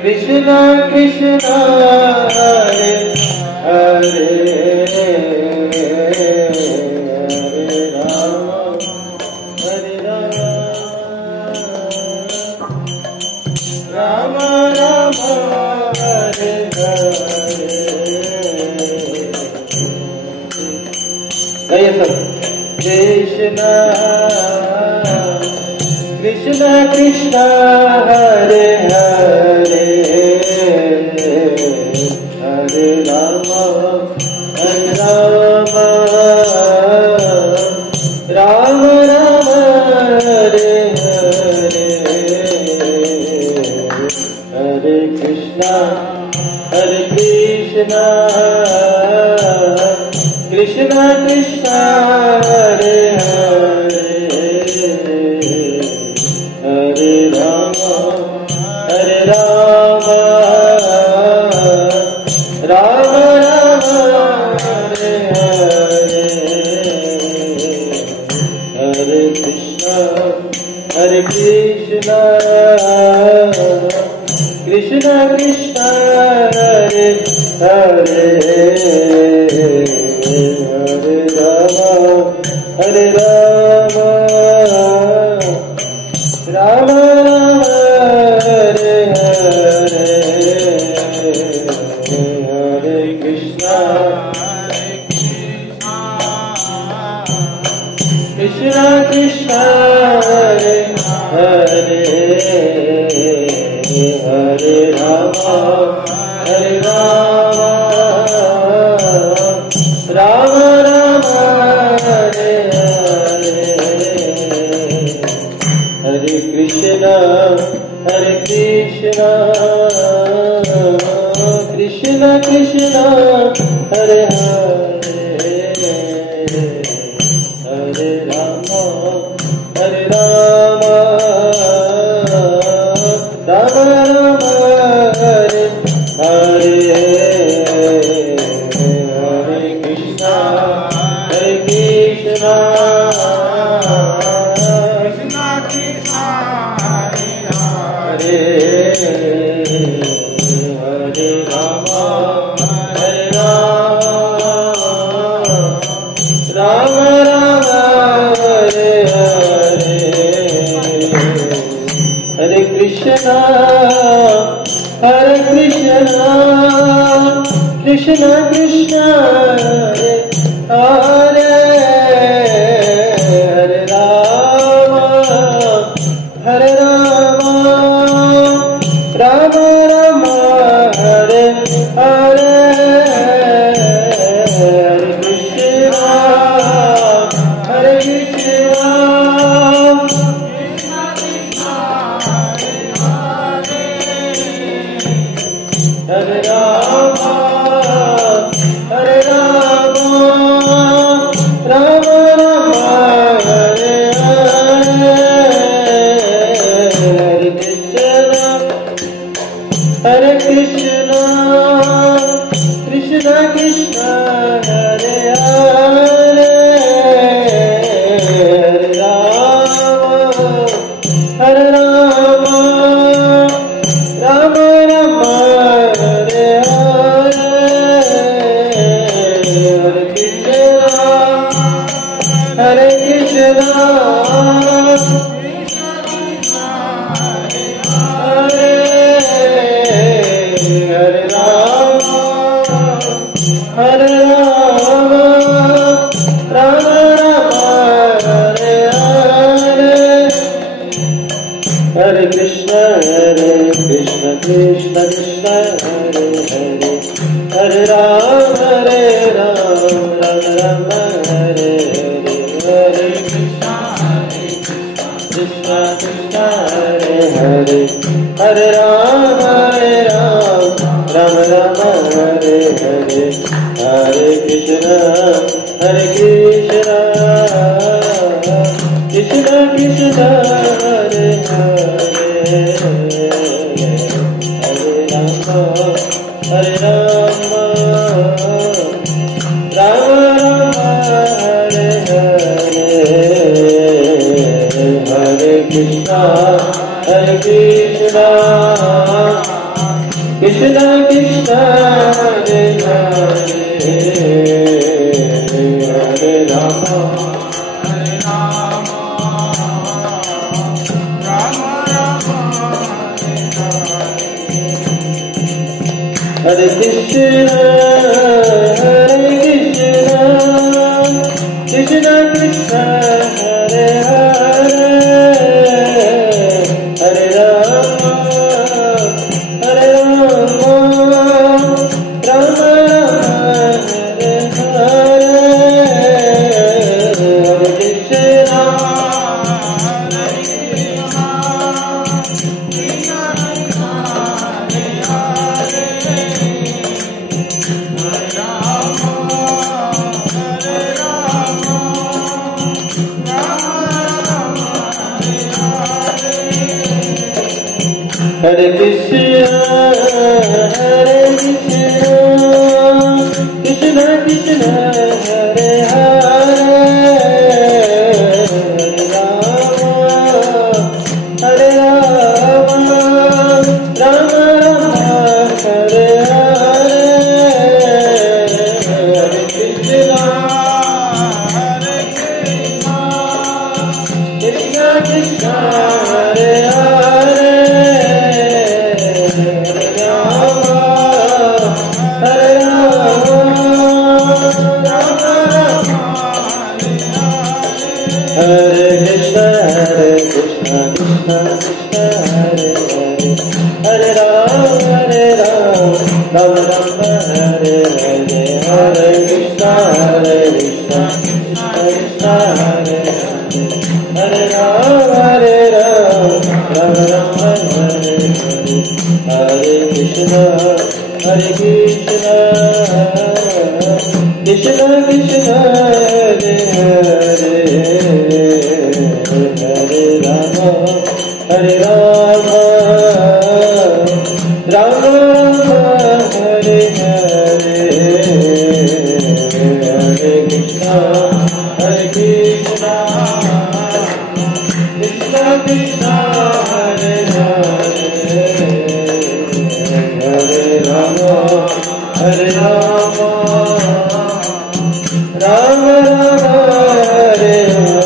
Krishna Krishna Hare Hare Hare Rama Hare Rama Rama Rama Hare Hare गाइए सब कृष्णा कृष्णा कृष्णा हरे हरे हरे राम राम राम हरे हरे हरे कृष्णा कृष्णा कृष्णा हरे हरे हरे राम राम राम हरे हरे हरे कृष्णा कृष्णा कृष्णा कृष्णा हरे हरे हरे राम राम राम हरे हरे हरे कृष्णा कृष्णा कृष्णा हरे हरे हरे राम राम राम हरे हरे हरे कृष्णा कृष्णा कृष्णा हरे हरे हरे राम राम राम हरे हरे हरे कृष्णा कृष्णा हरे हरे राम राम राम हरे हरे हरे कृष्णा कृष्णा कृष्णा हरे हरे राम राम राम हरे हरे हरे कृष्णा हरे Ram Ram Ram Hare Hare Hare Krishna Krishna Krishna Hare Hare Hare Ram Ram Ram Hare Hare Hare Krishna Hare Hare Ram Ram Ram Hare Hare Hare Krishna Krishna Krishna Hare Hare Hare Ram Ram Ram Hare Hare Hare Krishna Krishna Hare Hare Hare Ram Ram Ram Hare Hare Hare Krishna Krishna Krishna Hare Hare Hare Ram Ram Hare Hare Hare Krishna Hare Krishna, Krishna Krishna, Hare Hare, Hare Rama, Rama Rama, Hare Hare, Hare Krishna, Krishna Krishna, Hare Hare, Hare Krishna, Krishna Krishna, Hare Hare, Hare Rama, Rama Rama, Hare Hare, Hare Krishna, Krishna Krishna, Hare Hare, Hare Rama, Rama Rama, Hare Hare, Hare Krishna, Krishna Krishna, Hare Hare, Hare Rama, Rama Rama, Hare Hare, Hare Krishna, Krishna Krishna, Hare Hare, Hare Rama, Rama Rama, Hare Hare.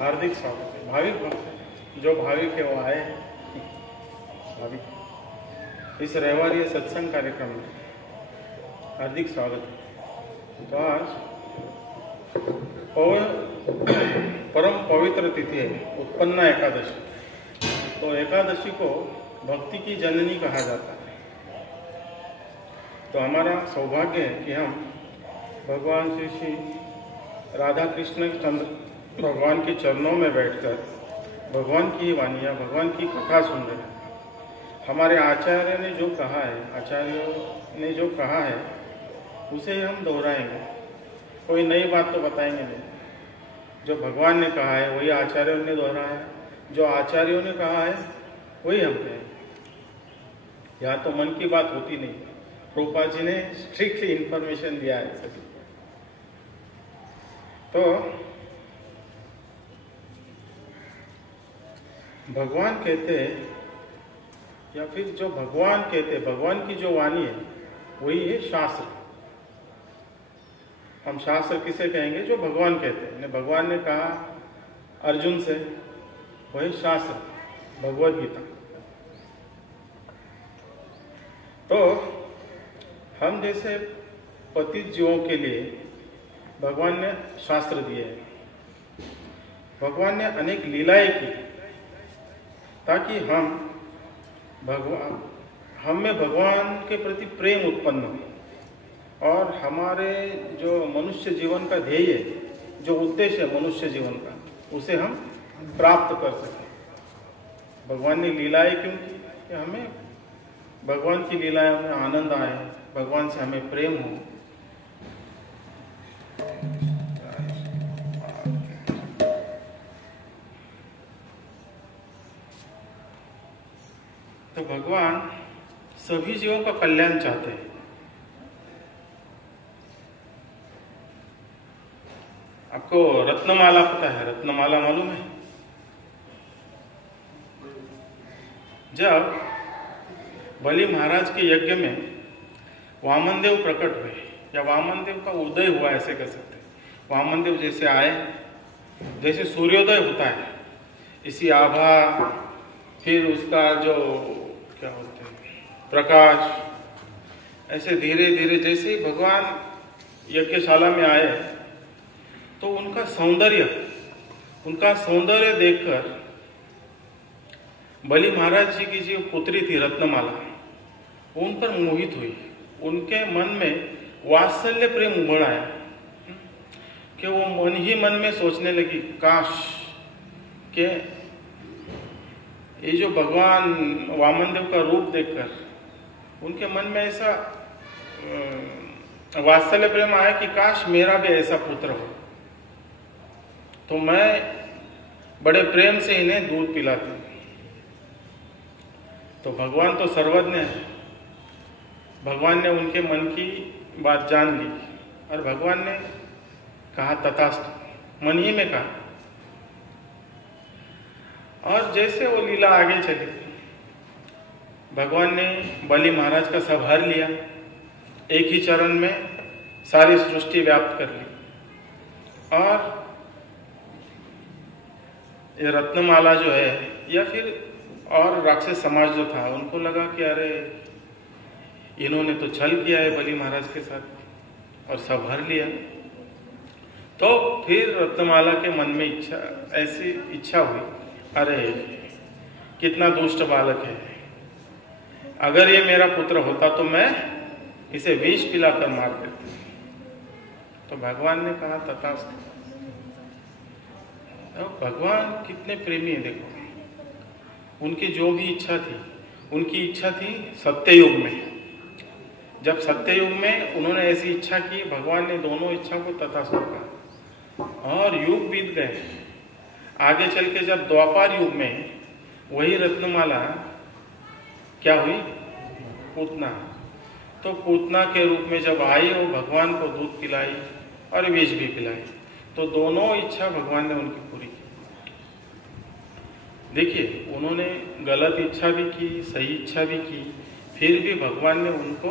हार्दिक स्वागत है। भाविक भक्त जो भाविक है वो आए भाविक इस रविवार सत्संग कार्यक्रम में हार्दिक स्वागत है। तो आज परम पवित्र तिथि है उत्पन्ना एकादशी। तो एकादशी को भक्ति की जननी कहा जाता है। तो हमारा सौभाग्य है कि हम भगवान श्री राधा कृष्ण चंद्र भगवान के चरणों में बैठकर भगवान की वाणियाँ भगवान की कथा सुन रहे हैं। हमारे आचार्य ने जो कहा है, आचार्यों ने जो कहा है उसे हम दोहराएंगे, कोई नई बात तो बताएंगे नहीं। जो भगवान ने कहा है वही आचार्यों ने दोहराया है, जो आचार्यों ने कहा है वही हम कहें। यहाँ तो मन की बात होती नहीं, प्रभुपाद जी ने स्ट्रिक्टली इंफॉर्मेशन दिया है सभी। तो भगवान कहते हैं या फिर जो भगवान कहते हैं, भगवान की जो वाणी है वही है शास्त्र। हम शास्त्र किसे कहेंगे? जो भगवान कहते हैं। भगवान ने कहा अर्जुन से, वही शास्त्र भगवद गीता। तो हम जैसे पतित जीवों के लिए भगवान ने शास्त्र दिए हैं। भगवान ने अनेक लीलाएं की ताकि हम में भगवान के प्रति प्रेम उत्पन्न हो और हमारे जो मनुष्य जीवन का ध्येय है, जो उद्देश्य है मनुष्य जीवन का, उसे हम प्राप्त कर सकें। भगवान ने लीलाएं क्यों की? कि हमें भगवान की लीलाएं में आनंद आए, भगवान से हमें प्रेम हो। तो भगवान सभी जीवों का कल्याण चाहते हैं। आपको रत्नमाला पता है? रत्नमाला मालूम है? जब बलि महाराज के यज्ञ में वामन देव प्रकट हुए या वामन देव का उदय हुआ, ऐसे कह सकते हैं। वामन देव जैसे आए, जैसे सूर्योदय होता है इसी आभा, फिर उसका जो क्या होते हैं प्रकाश, ऐसे धीरे धीरे जैसे ही भगवान यज्ञशाला में आए तो उनका सौंदर्य देखकर बलि महाराज जी की जो पुत्री थी रत्नमाला, उन पर मोहित हुई। उनके मन में वात्सल्य प्रेम उमड़ आया कि वो मन ही मन में सोचने लगी, काश कि ये जो भगवान वामनदेव का रूप देखकर उनके मन में ऐसा वात्सल्य प्रेम आया कि काश मेरा भी ऐसा पुत्र हो, तो मैं बड़े प्रेम से इन्हें दूध पिलाती। तो भगवान तो सर्वज्ञ है, भगवान ने उनके मन की बात जान ली और भगवान ने कहा तथास्तु, मन ही में कहा। और जैसे वो लीला आगे चली, भगवान ने बलि महाराज का सब हर लिया, एक ही चरण में सारी सृष्टि व्याप्त कर ली। और ये रत्नमाला जो है, या फिर और राक्षस समाज जो था, उनको लगा कि अरे इन्होंने तो छल किया है बलि महाराज के साथ और सब हर लिया। तो फिर रत्नमाला के मन में ऐसी इच्छा हुई, अरे कितना दुष्ट बालक है, अगर ये मेरा पुत्र होता तो मैं इसे विष पिलाकर मार देती। तो भगवान ने कहा तथास्तु। तो भगवान कितने प्रेमी है, देखो उनकी जो भी इच्छा थी, उनकी इच्छा थी सत्ययुग में। जब सत्ययुग में उन्होंने ऐसी इच्छा की, भगवान ने दोनों इच्छा को तथास्तु कहा और युग बीत गए। आगे चल के जब द्वापर युग में वही रत्नमाला क्या हुई, पूतना। तो पूतना के रूप में जब आई, वो भगवान को दूध पिलाई और विष भी पिलाई। तो दोनों इच्छा भगवान ने उनकी पूरी की। देखिए, उन्होंने गलत इच्छा भी की, सही इच्छा भी की, फिर भी भगवान ने उनको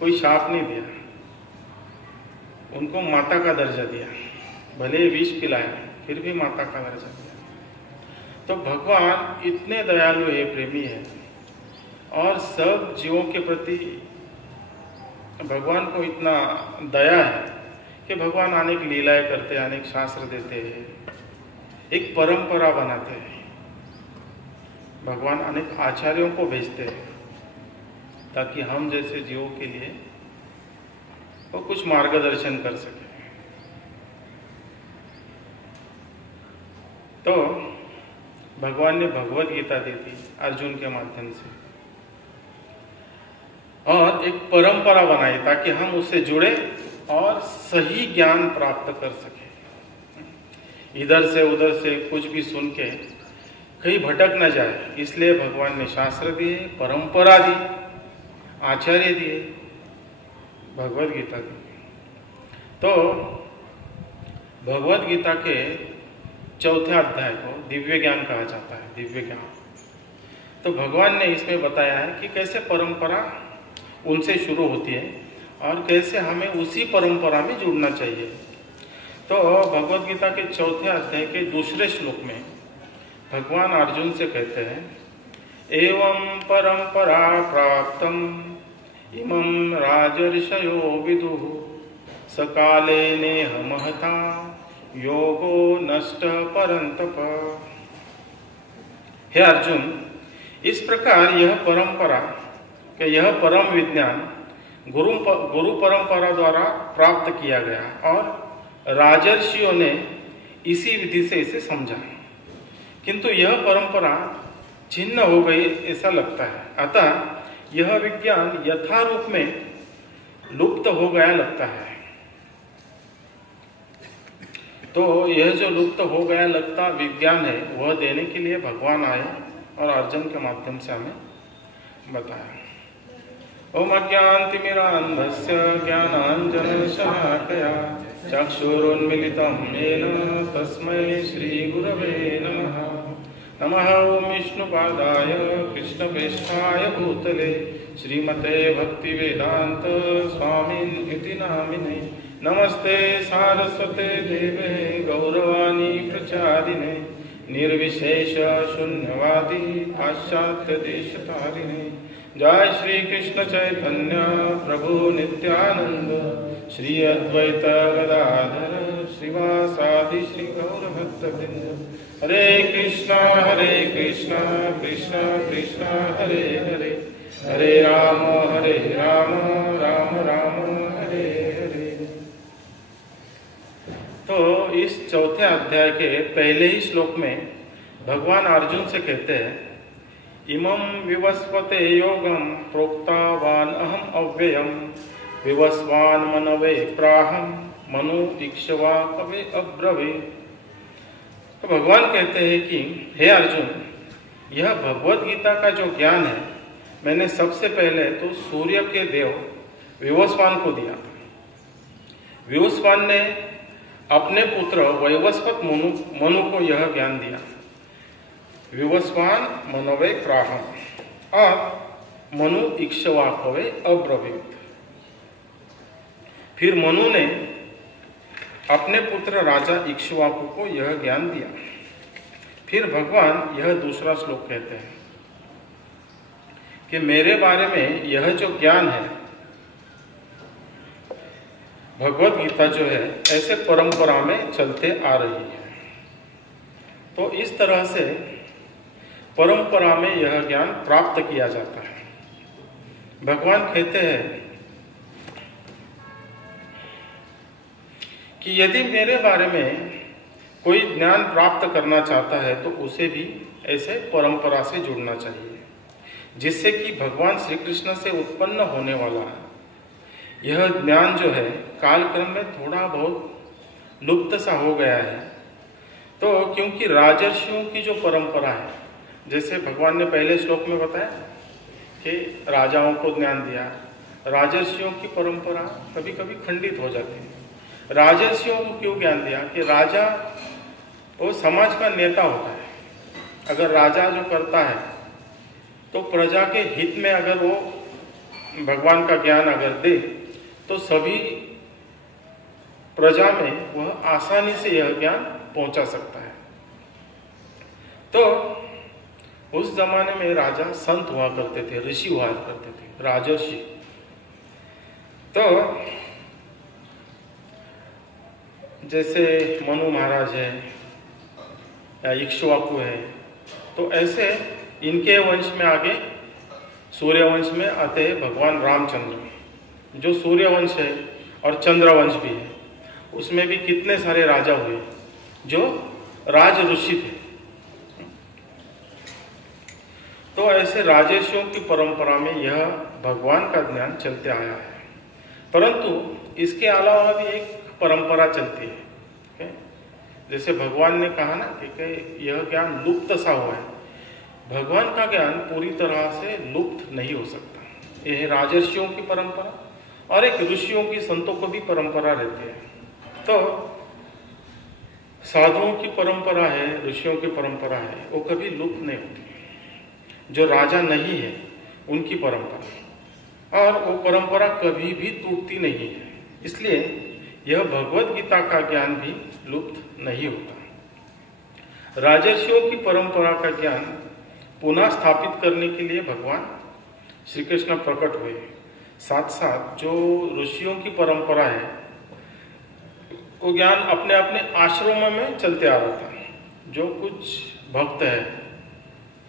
कोई शाप नहीं दिया, उनको माता का दर्जा दिया। भले विष पिलाया, फिर भी माता का दर्जा दिया। तो भगवान इतने दयालु है, प्रेमी है, और सब जीवों के प्रति भगवान को इतना दया है कि भगवान अनेक लीलाएं करते हैं, अनेक शास्त्र देते हैं, एक परंपरा बनाते हैं। भगवान अनेक आचार्यों को भेजते हैं ताकि हम जैसे जीवों के लिए वो कुछ मार्गदर्शन कर सके। तो भगवान ने भगवत गीता दी थी अर्जुन के माध्यम से, और एक परंपरा बनाई ताकि हम उससे जुड़े और सही ज्ञान प्राप्त कर सके। इधर से उधर से कुछ भी सुन के कहीं भटक न जाए, इसलिए भगवान ने शास्त्र दिए, परंपरा दी, आचार्य दिए, भगवत गीता दी। तो भगवत गीता के चौथे अध्याय को दिव्य ज्ञान कहा जाता है, दिव्य ज्ञान। तो भगवान ने इसमें बताया है कि कैसे परंपरा उनसे शुरू होती है और कैसे हमें उसी परंपरा में जुड़ना चाहिए। तो भगवत गीता के चौथे अध्याय के दूसरे श्लोक में भगवान अर्जुन से कहते हैं, एवं परंपरा प्राप्तम इमं राजर्षयो विदुः सकाले नेह महता योगो नष्ट परंतप। हे अर्जुन, इस प्रकार यह परंपरा कि यह परम विज्ञान गुरु परंपरा द्वारा प्राप्त किया गया और राजर्षियों ने इसी विधि से इसे समझा, किंतु यह परंपरा छिन्न हो गई ऐसा लगता है। अतः यह विज्ञान यथारूप में लुप्त हो गया लगता है। तो यह जो लुप्त हो गया लगता विज्ञान है, वह देने के लिए भगवान आए और अर्जुन के माध्यम से हमें बताया। ओम अज्ञानतिमिरान्धस्य ज्ञानाञ्जनशलाकया चक्षुरुन्मीलितं येन तस्मै श्रीगुरवे नमः। नमः ओम विष्णुपादाय कृष्णप्रेष्ठाय भूतले श्रीमते भक्तिवेदांत स्वामिन् इति नामिने। नमस्ते सारस्वते देवे गौरवाणी प्रचारिणे निर्विशेष शून्यवादी पाश्चात्य देशतारिणे। जय श्री कृष्ण चैतन्य प्रभु नित्यानंद श्री अद्वैत गदाधर श्रीवासादि श्री गौर भक्तवृंद। हरे कृष्णा कृष्ण कृष्ण हरे हरे, हरे राम राम राम हरे हरे। तो इस चौथे अध्याय के पहले ही श्लोक में भगवान अर्जुन से कहते हैं, इमं विवस्वते योगम प्रोक्तावान अहम अव्ययम विवस्वान मनवे प्राहम मनु इक्ष्वा कवे अब्रवे। तो भगवान कहते हैं कि हे अर्जुन, यह भगवत गीता का जो ज्ञान है मैंने सबसे पहले तो सूर्य के देव विवस्वान को दिया। विवस्वान ने अपने पुत्र वैवस्वत मनु को यह ज्ञान दिया। विवस्वान मनवे प्राहम और मनु इक्ष्वाकवे अब्रवीत। फिर मनु ने अपने पुत्र राजा इक्ष्वाकु को यह ज्ञान दिया। फिर भगवान यह दूसरा श्लोक कहते हैं कि मेरे बारे में यह जो ज्ञान है, भगवत गीता जो है ऐसे परंपरा में चलते आ रही है। तो इस तरह से परंपरा में यह ज्ञान प्राप्त किया जाता है। भगवान कहते हैं कि यदि मेरे बारे में कोई ज्ञान प्राप्त करना चाहता है तो उसे भी ऐसे परंपरा से जुड़ना चाहिए, जिससे कि भगवान श्री कृष्ण से उत्पन्न होने वाला यह ज्ञान जो है कालक्रम में थोड़ा बहुत लुप्त सा हो गया है। तो क्योंकि राजर्षियों की जो परंपरा है, जैसे भगवान ने पहले श्लोक में बताया कि राजाओं को ज्ञान दिया, राजर्षियों की परंपरा कभी कभी खंडित हो जाती है। राजर्षियों को क्यों ज्ञान दिया कि राजा वो समाज का नेता होता है। अगर राजा जो करता है तो प्रजा के हित में अगर वो भगवान का ज्ञान अगर दे तो सभी प्रजा में वह आसानी से यह ज्ञान पहुंचा सकता है। तो उस जमाने में राजा संत हुआ करते थे, ऋषि हुआ करते थे, राजर्षि। तो जैसे मनु महाराज है या इक्ष्वाकु है, तो ऐसे इनके वंश में आगे सूर्यवंश में आते हैं भगवान रामचंद्र, जो सूर्यवंश है और चंद्रवंश भी है। उसमें भी कितने सारे राजा हुए जो राज ऋषि थे। तो ऐसे राजर्षियों की परंपरा में यह भगवान का ज्ञान चलते आया है। परंतु इसके अलावा भी एक परंपरा चलती है। जैसे भगवान ने कहा ना कि यह ज्ञान लुप्त सा हुआ है। भगवान का ज्ञान पूरी तरह से लुप्त नहीं हो सकता। यह राजर्षियों की परंपरा और एक ऋषियों की, संतों को भी परंपरा रहती है। तो साधुओं की परंपरा है, ऋषियों की परंपरा है, वो कभी लुप्त नहीं होती। जो राजा नहीं है उनकी परंपरा, और वो परंपरा कभी भी टूटती नहीं है। इसलिए यह भगवत गीता का ज्ञान भी लुप्त नहीं होता। राजर्षियों की परंपरा का ज्ञान पुनः स्थापित करने के लिए भगवान श्री कृष्ण प्रकट हुए। साथ साथ जो ऋषियों की परंपरा है वो ज्ञान अपने अपने आश्रमों में चलते आ रहा था। जो कुछ भक्त है,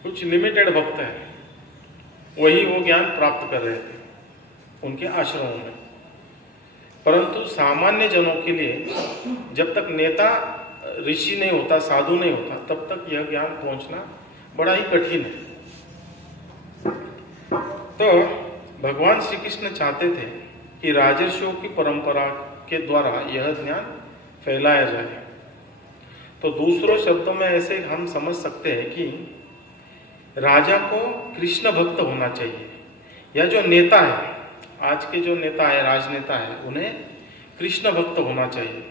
कुछ लिमिटेड भक्त है, वही वो ज्ञान प्राप्त कर रहे थे उनके आश्रमों में। परंतु सामान्य जनों के लिए जब तक नेता ऋषि नहीं होता, साधु नहीं होता, तब तक यह ज्ञान पहुंचना बड़ा ही कठिन है। तो भगवान श्री कृष्ण चाहते थे कि राजर्षियों की परंपरा के द्वारा यह ज्ञान फैलाया जाए। तो दूसरों शब्दों में ऐसे हम समझ सकते हैं कि राजा को कृष्ण भक्त होना चाहिए, या जो नेता है, आज के जो नेता है, राजनेता है, उन्हें कृष्ण भक्त होना चाहिए,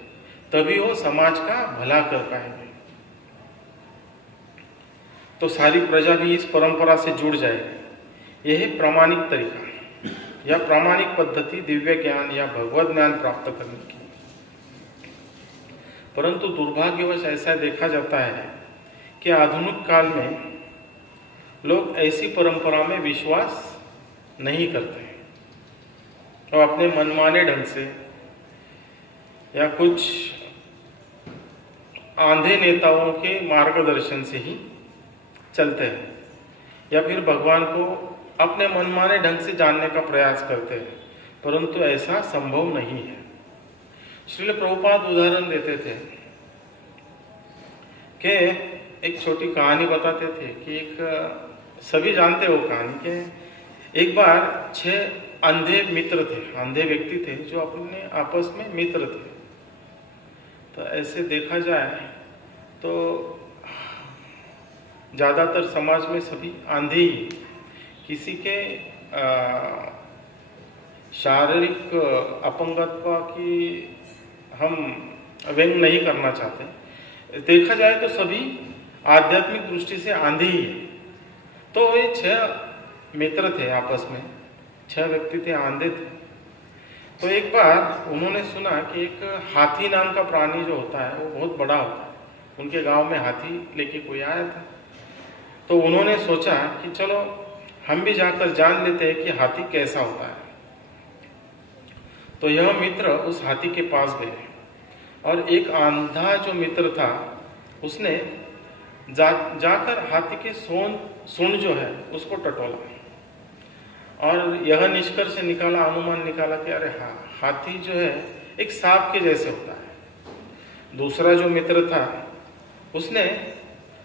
तभी वो समाज का भला कर पाएंगे। तो सारी प्रजा भी इस परंपरा से जुड़ जाएगी। यह प्रामाणिक तरीका या प्रामाणिक पद्धति दिव्य ज्ञान या भगवत ज्ञान प्राप्त करने की। परंतु दुर्भाग्यवश ऐसा देखा जाता है कि आधुनिक काल में लोग ऐसी परंपरा में विश्वास नहीं करते और अपने मनमाने ढंग से या कुछ आंधे नेताओं के मार्गदर्शन से ही चलते हैं, या फिर भगवान को अपने मनमाने ढंग से जानने का प्रयास करते हैं, परंतु ऐसा संभव नहीं है। श्रील प्रभुपाद उदाहरण देते थे कि एक छोटी कहानी बताते थे कि एक, सभी जानते हो कहानी के, एक बार 6 अंधे मित्र थे, अंधे व्यक्ति थे जो अपने आपस में मित्र थे। तो ऐसे देखा जाए तो ज़्यादातर समाज में सभी अंधे ही, किसी के शारीरिक अपंगत्व की हम व्यंग नहीं करना चाहते, देखा जाए तो सभी आध्यात्मिक दृष्टि से अंधे ही है। तो ये 6 मित्र थे, आपस में 6 व्यक्ति थे, अंधे थे। तो एक बार उन्होंने सुना कि एक हाथी नाम का प्राणी जो होता है वो बहुत बड़ा होता है। उनके गांव में हाथी लेके कोई आया था। तो उन्होंने सोचा कि चलो हम भी जाकर जान लेते हैं कि हाथी कैसा होता है। तो यह मित्र उस हाथी के पास गए और एक अंधा जो मित्र था उसने जाकर हाथी के सूंड जो है उसको टटोला और यह निष्कर्ष निकाला, अनुमान निकाला कि अरे हाँ, हाथी जो है एक सांप के जैसे होता है। दूसरा जो मित्र था उसने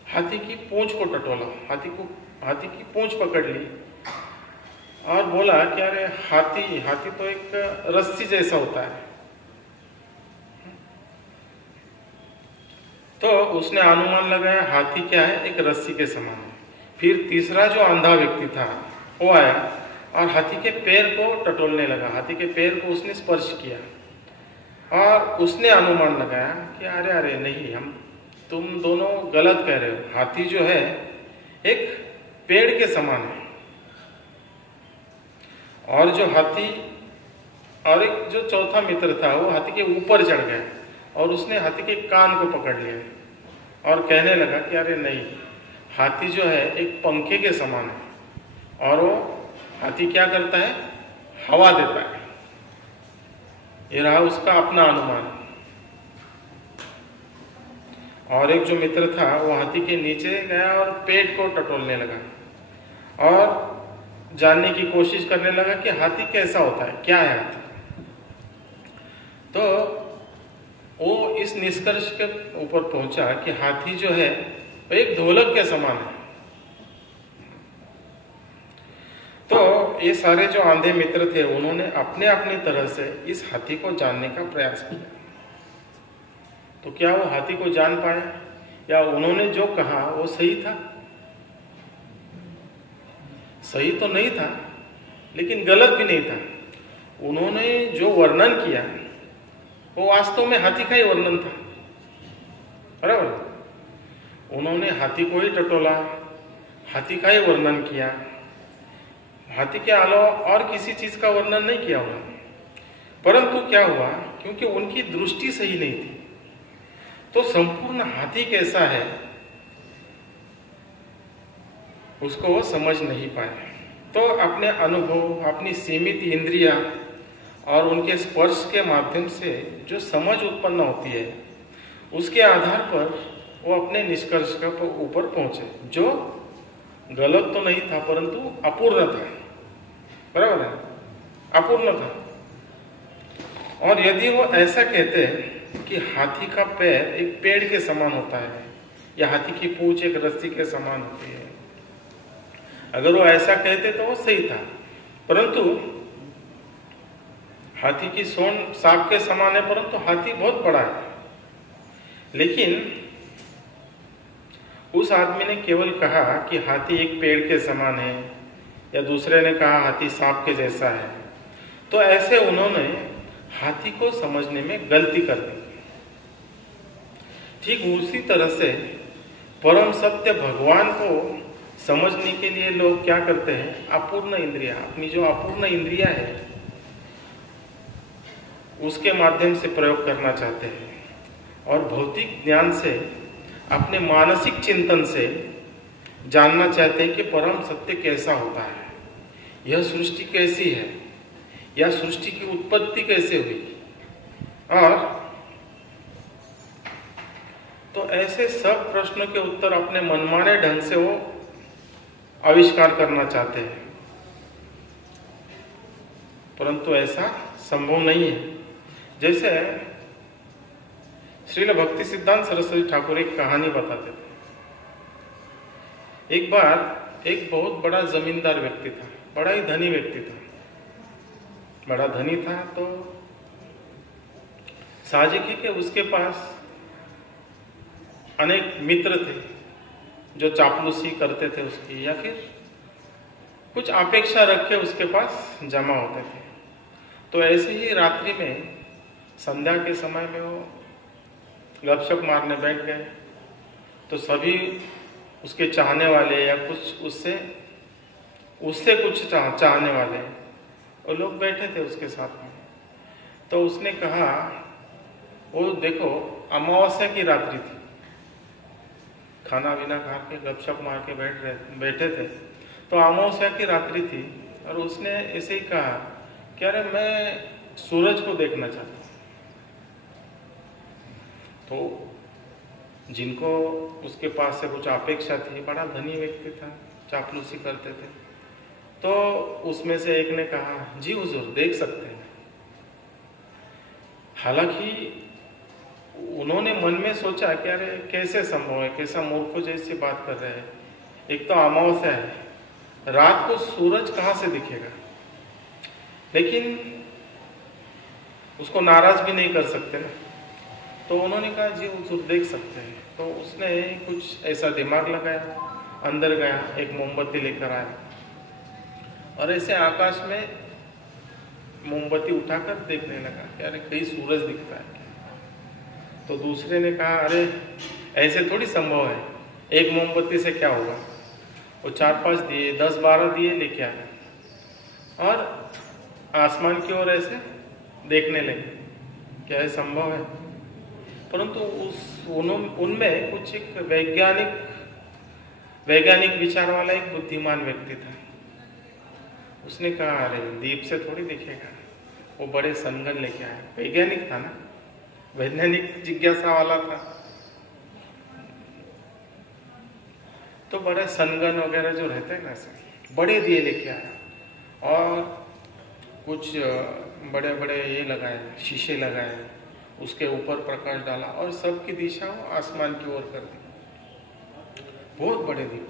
हाथी की पूंछ को टटोला, हाथी की पूंछ पकड़ ली और बोला कि अरे हाथी तो एक रस्सी जैसा होता है। तो उसने अनुमान लगाया हाथी क्या है, एक रस्सी के समान है। फिर तीसरा जो अंधा व्यक्ति था वो आया और हाथी के पैर को टटोलने लगा, हाथी के पैर को उसने स्पर्श किया और उसने अनुमान लगाया कि अरे नहीं, तुम दोनों गलत कह रहे हो, हाथी जो है एक पेड़ के समान है। और जो हाथी और एक जो चौथा मित्र था वो हाथी के ऊपर चढ़ गया और उसने हाथी के कान को पकड़ लिया और कहने लगा कि अरे नहीं, हाथी जो है एक पंखे के समान है और वो हाथी क्या करता है, हवा देता है। ये रहा उसका अपना अनुमान। और एक जो मित्र था वो हाथी के नीचे गया और पेट को टटोलने लगा और जानने की कोशिश करने लगा कि हाथी कैसा होता है, क्या है हाथी। तो वो इस निष्कर्ष के ऊपर पहुंचा कि हाथी जो है एक ढोलक के समान है। तो ये सारे जो आंधे मित्र थे उन्होंने अपने अपनी तरह से इस हाथी को जानने का प्रयास किया। तो क्या वो हाथी को जान पाए या उन्होंने जो कहा वो सही था? सही तो नहीं था, लेकिन गलत भी नहीं था। उन्होंने जो वर्णन किया वो वास्तव में हाथी का ही वर्णन था, बराबर। उन्होंने हाथी को ही टटोला, हाथी का ही वर्णन किया, हाथी के अलावा और किसी चीज का वर्णन नहीं किया उन्होंने। परंतु क्या हुआ, क्योंकि उनकी दृष्टि सही नहीं थी, तो संपूर्ण हाथी कैसा है उसको वो समझ नहीं पाए। तो अपने अनुभव, अपनी सीमित इंद्रिया और उनके स्पर्श के माध्यम से जो समझ उत्पन्न होती है उसके आधार पर वो अपने निष्कर्ष के ऊपर पहुंचे, जो गलत तो नहीं था परंतु अपूर्ण था, बराबर है, अपूर्ण था। और यदि वो ऐसा कहते कि हाथी का पैर एक पेड़ के समान होता है या हाथी की पूंछ एक रस्सी के समान होती है, अगर वो ऐसा कहते तो वो सही था। परंतु हाथी की सूंड सांप के समान है, परंतु हाथी बहुत बड़ा है। लेकिन उस आदमी ने केवल कहा कि हाथी एक पेड़ के समान है, या दूसरे ने कहा हाथी सांप के जैसा है। तो ऐसे उन्होंने हाथी को समझने में गलती कर दी। ठीक उसी तरह से परम सत्य भगवान को समझने के लिए लोग क्या करते हैं, अपूर्ण इंद्रिया, अपनी जो अपूर्ण इंद्रिया है उसके माध्यम से प्रयोग करना चाहते हैं और भौतिक ज्ञान से, अपने मानसिक चिंतन से जानना चाहते हैं कि परम सत्य कैसा होता है, यह सृष्टि कैसी है, या सृष्टि की उत्पत्ति कैसे हुई। और तो ऐसे सब प्रश्नों के उत्तर अपने मनमाने ढंग से वो आविष्कार करना चाहते हैं, परंतु ऐसा संभव नहीं है। जैसे श्रील भक्ति सिद्धांत सरस्वती ठाकुर एक कहानी बताते थे। एक बार एक बहुत बड़ा जमींदार व्यक्ति था, बड़ा ही धनी व्यक्ति था, बड़ा धनी था। तो साजिक है कि उसके पास अनेक मित्र थे जो चापलूसी करते थे उसकी, या फिर कुछ अपेक्षा रख के उसके पास जमा होते थे। तो ऐसे ही रात्रि में संध्या के समय में वो गपशप मारने बैठ गए। तो सभी उसके चाहने वाले या कुछ उससे कुछ चाहने वाले वो लोग बैठे थे उसके साथ में। तो उसने कहा, वो देखो अमावस्या की रात्रि थी, खाना पीना खा के गपशप मार के बैठे थे। तो अमावस्या की रात्रि थी और उसने ऐसे ही कहा कि अरे मैं सूरज को देखना चाहता हूँ। तो जिनको उसके पास से कुछ अपेक्षा थी, बड़ा धनी व्यक्ति था, चापलूसी करते थे, तो उसमें से एक ने कहा, जी हुजूर देख सकते हैं। हालांकि उन्होंने मन में सोचा कि अरे कैसे संभव है, कैसा मूर्ख जैसी बात कर रहे हैं, एक तो अमावस्या है, रात को सूरज कहाँ से दिखेगा। लेकिन उसको नाराज भी नहीं कर सकते ना। तो उन्होंने कहा, जी हुजूर देख सकते हैं। तो उसने कुछ ऐसा दिमाग लगाया, अंदर गया, एक मोमबत्ती लेकर आया और ऐसे आकाश में मोमबत्ती उठाकर देखने लगा कि अरे कहीं सूरज दिखता है। तो दूसरे ने कहा, अरे ऐसे थोड़ी संभव है, एक मोमबत्ती से क्या होगा। वो 4-5 दिए, 10-12 दिए लेके आए और आसमान की ओर ऐसे देखने लगे, क्या ये संभव है। परंतु उनमें कुछ एक वैज्ञानिक विचार वाला एक बुद्धिमान व्यक्ति था। उसने कहा, अरे दीप से थोड़ी दिखेगा। वो बड़े सनगन लेके आए, वैज्ञानिक था ना, वैज्ञानिक जिज्ञासा वाला था। तो बड़े सनगन वगैरह जो रहते हैं ना, ऐसे बड़े दिए लेके आया और कुछ बड़े बड़े ये लगाए, शीशे लगाए, उसके ऊपर प्रकाश डाला और सबकी दिशा आसमान की ओर कर दी। बहुत बड़े दीप,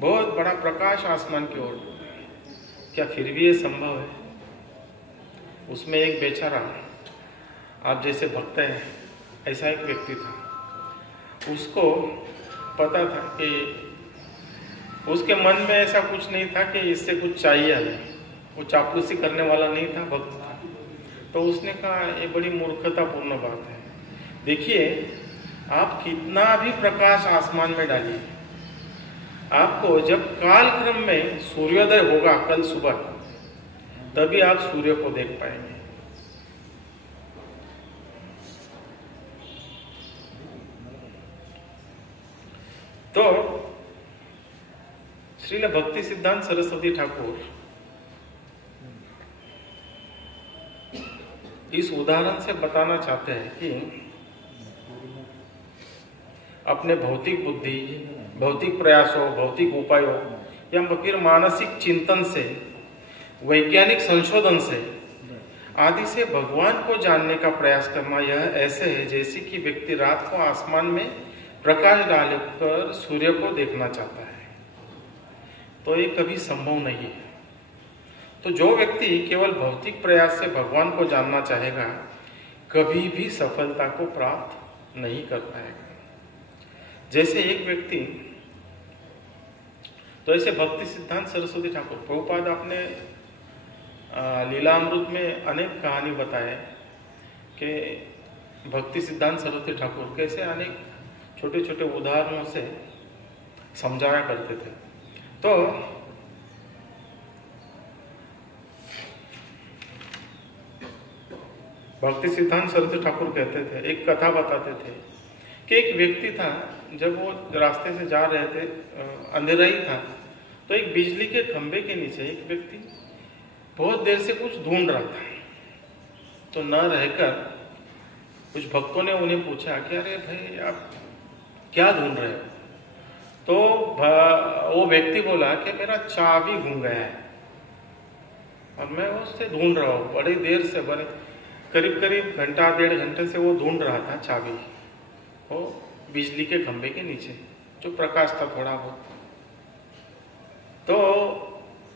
बहुत बड़ा प्रकाश आसमान की ओर। क्या फिर भी ये संभव है। उसमें एक बेचारा, आप जैसे भक्त हैं ऐसा एक व्यक्ति था। उसको पता था कि उसके मन में ऐसा कुछ नहीं था कि इससे कुछ चाहिए हमें। वो चापलूसी करने वाला नहीं था, भक्त था। तो उसने कहा, ये बड़ी मूर्खतापूर्ण बात है। देखिए, आप कितना भी प्रकाश आसमान में डालिए, आपको जब कालक्रम में सूर्योदय होगा कल सुबह, तभी आप सूर्य को देख पाएंगे। तो श्रील भक्ति सिद्धांत सरस्वती ठाकुर इस उदाहरण से बताना चाहते हैं कि अपने भौतिक बुद्धि, भौतिक प्रयासों, भौतिक उपायों या फिर मानसिक चिंतन से, वैज्ञानिक संशोधन से आदि से भगवान को जानने का प्रयास करना, यह ऐसे है जैसे कि व्यक्ति रात को आसमान में प्रकाश डालकर सूर्य को देखना चाहता है। तो ये कभी संभव नहीं है। तो जो व्यक्ति केवल भौतिक प्रयास से भगवान को जानना चाहेगा, कभी भी सफलता को प्राप्त नहीं कर पाएगा। जैसे एक व्यक्ति, तो ऐसे भक्ति सिद्धांत सरस्वती ठाकुर प्रभुपाद अपने लीलामृत में अनेक कहानी बताए कि भक्ति सिद्धांत सरस्वती ठाकुर कैसे अनेक छोटे छोटे उदाहरणों से समझाया करते थे। तो भक्ति सिद्धांत सरस्वती ठाकुर कहते थे, एक कथा बताते थे कि एक व्यक्ति था, जब वो रास्ते से जा रहे थे, अंधेरा ही था, तो एक बिजली के खंभे के नीचे एक व्यक्ति बहुत देर से कुछ ढूंढ रहा था। तो न रहकर कुछ भक्तों ने उन्हें पूछा कि अरे भाई, आप क्या ढूंढ रहे हो? तो वो व्यक्ति बोला कि मेरा चाबी गुम गया है और मैं उससे ढूंढ रहा हूँ बड़ी देर से, बड़े करीब करीब घंटा 1.5 घंटे से वो ढूंढ रहा था चाबी, वो बिजली के खंभे के नीचे जो प्रकाश था थोड़ा बहुत। तो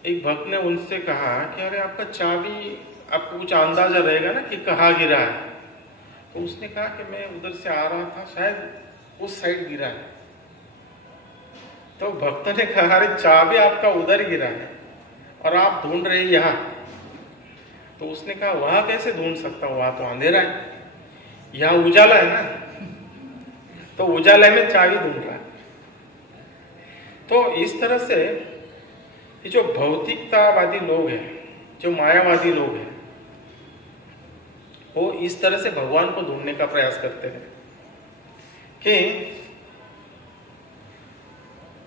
एक भक्त ने उनसे कहा कि अरे आपका चाबी, आपको कुछ अंदाजा रहेगा ना कि कहाँ गिरा है? तो उसने कहा कि मैं उधर से आ रहा था, शायद उस साइड गिरा है। तो भक्त ने कहा अरे चाबी आपका उधर गिरा है और आप ढूंढ रहे हैं यहाँ। तो उसने कहा वहां कैसे ढूंढ सकता हूं, वहां तो अंधेरा है, यहाँ उजाला है ना, तो उजाले में चाबी ढूंढ रहा है। तो इस तरह से ये जो भौतिकतावादी लोग हैं, जो मायावादी लोग हैं, वो इस तरह से भगवान को ढूंढने का प्रयास करते हैं कि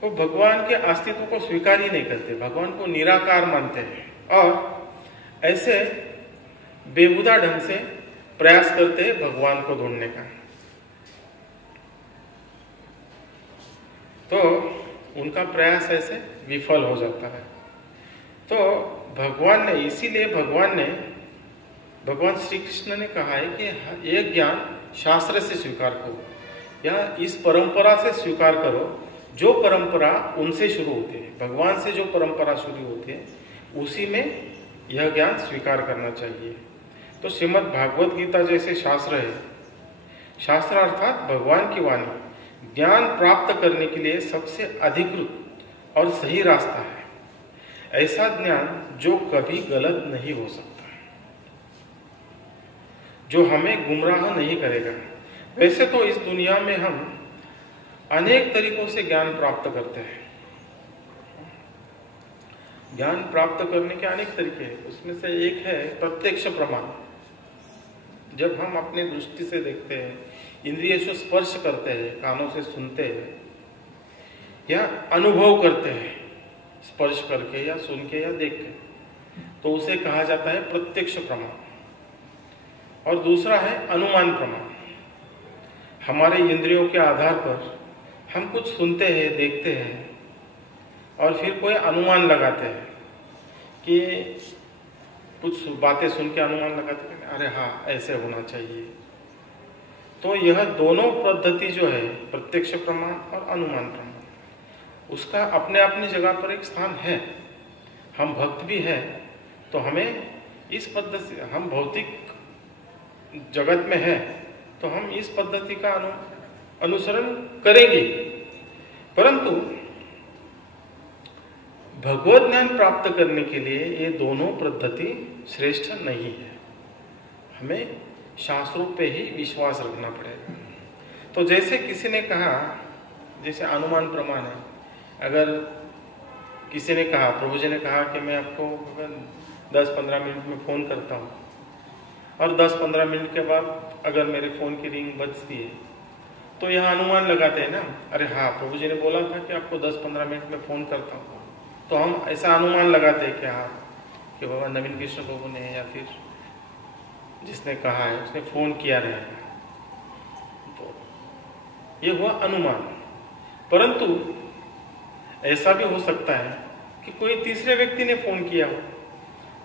वो भगवान के अस्तित्व को स्वीकार ही नहीं करते, भगवान को निराकार मानते हैं और ऐसे बेहुदा ढंग से प्रयास करते हैं भगवान को ढूंढने का। तो उनका प्रयास ऐसे विफल हो जाता है। तो भगवान ने, इसीलिए भगवान श्री कृष्ण ने कहा है कि एक ज्ञान शास्त्र से स्वीकार करो या इस परंपरा से स्वीकार करो जो परंपरा उनसे शुरू होती है, भगवान से जो परंपरा शुरू होती है उसी में यह ज्ञान स्वीकार करना चाहिए। तो श्रीमद् भागवत गीता जैसे शास्त्र है, शास्त्र अर्थात भगवान की वाणी, ज्ञान प्राप्त करने के लिए सबसे अधिकृत और सही रास्ता है। ऐसा ज्ञान जो कभी गलत नहीं हो सकता, जो हमें गुमराह नहीं करेगा। वैसे तो इस दुनिया में हम अनेक तरीकों से ज्ञान प्राप्त करते हैं, ज्ञान प्राप्त करने के अनेक तरीके हैं। उसमें से एक है प्रत्यक्ष प्रमाण। जब हम अपने दृष्टि से देखते हैं, इंद्रिय से स्पर्श करते हैं, कानों से सुनते हैं या अनुभव करते हैं, स्पर्श करके या सुन के या देख के, तो उसे कहा जाता है प्रत्यक्ष प्रमाण। और दूसरा है अनुमान प्रमाण। हमारे इंद्रियों के आधार पर हम कुछ सुनते हैं, देखते हैं और फिर कोई अनुमान लगाते हैं कि कुछ बातें सुन के अनुमान लगाते हैं, अरे हाँ ऐसे होना चाहिए। तो यह दोनों पद्धति जो है, प्रत्यक्ष प्रमाण और अनुमान प्रमाण, उसका अपने अपनी जगह पर एक स्थान है। हम भक्त भी हैं तो हमें इस पद्धति, हम भौतिक जगत में हैं तो हम इस पद्धति का अनुसरण करेंगे, परंतु भगवत ज्ञान प्राप्त करने के लिए ये दोनों पद्धति श्रेष्ठ नहीं है। हमें शास्त्रों पे ही विश्वास रखना पड़ेगा। तो जैसे किसी ने कहा, जैसे अनुमान प्रमाण है, अगर किसी ने कहा, प्रभु जी ने कहा कि मैं आपको 10-15 मिनट में फ़ोन करता हूँ और 10-15 मिनट के बाद अगर मेरे फ़ोन की रिंग बजती है तो यह अनुमान लगाते हैं ना, अरे हाँ प्रभु जी ने बोला था कि आपको 10-15 मिनट में फ़ोन करता हूँ। तो हम ऐसा अनुमान लगाते हैं कि हाँ, कि बाबा नवीन कृष्ण प्रभु ने या फिर जिसने कहा है उसने फ़ोन किया रहेगा। तो ये हुआ अनुमान। परंतु ऐसा भी हो सकता है कि कोई तीसरे व्यक्ति ने फ़ोन किया हो,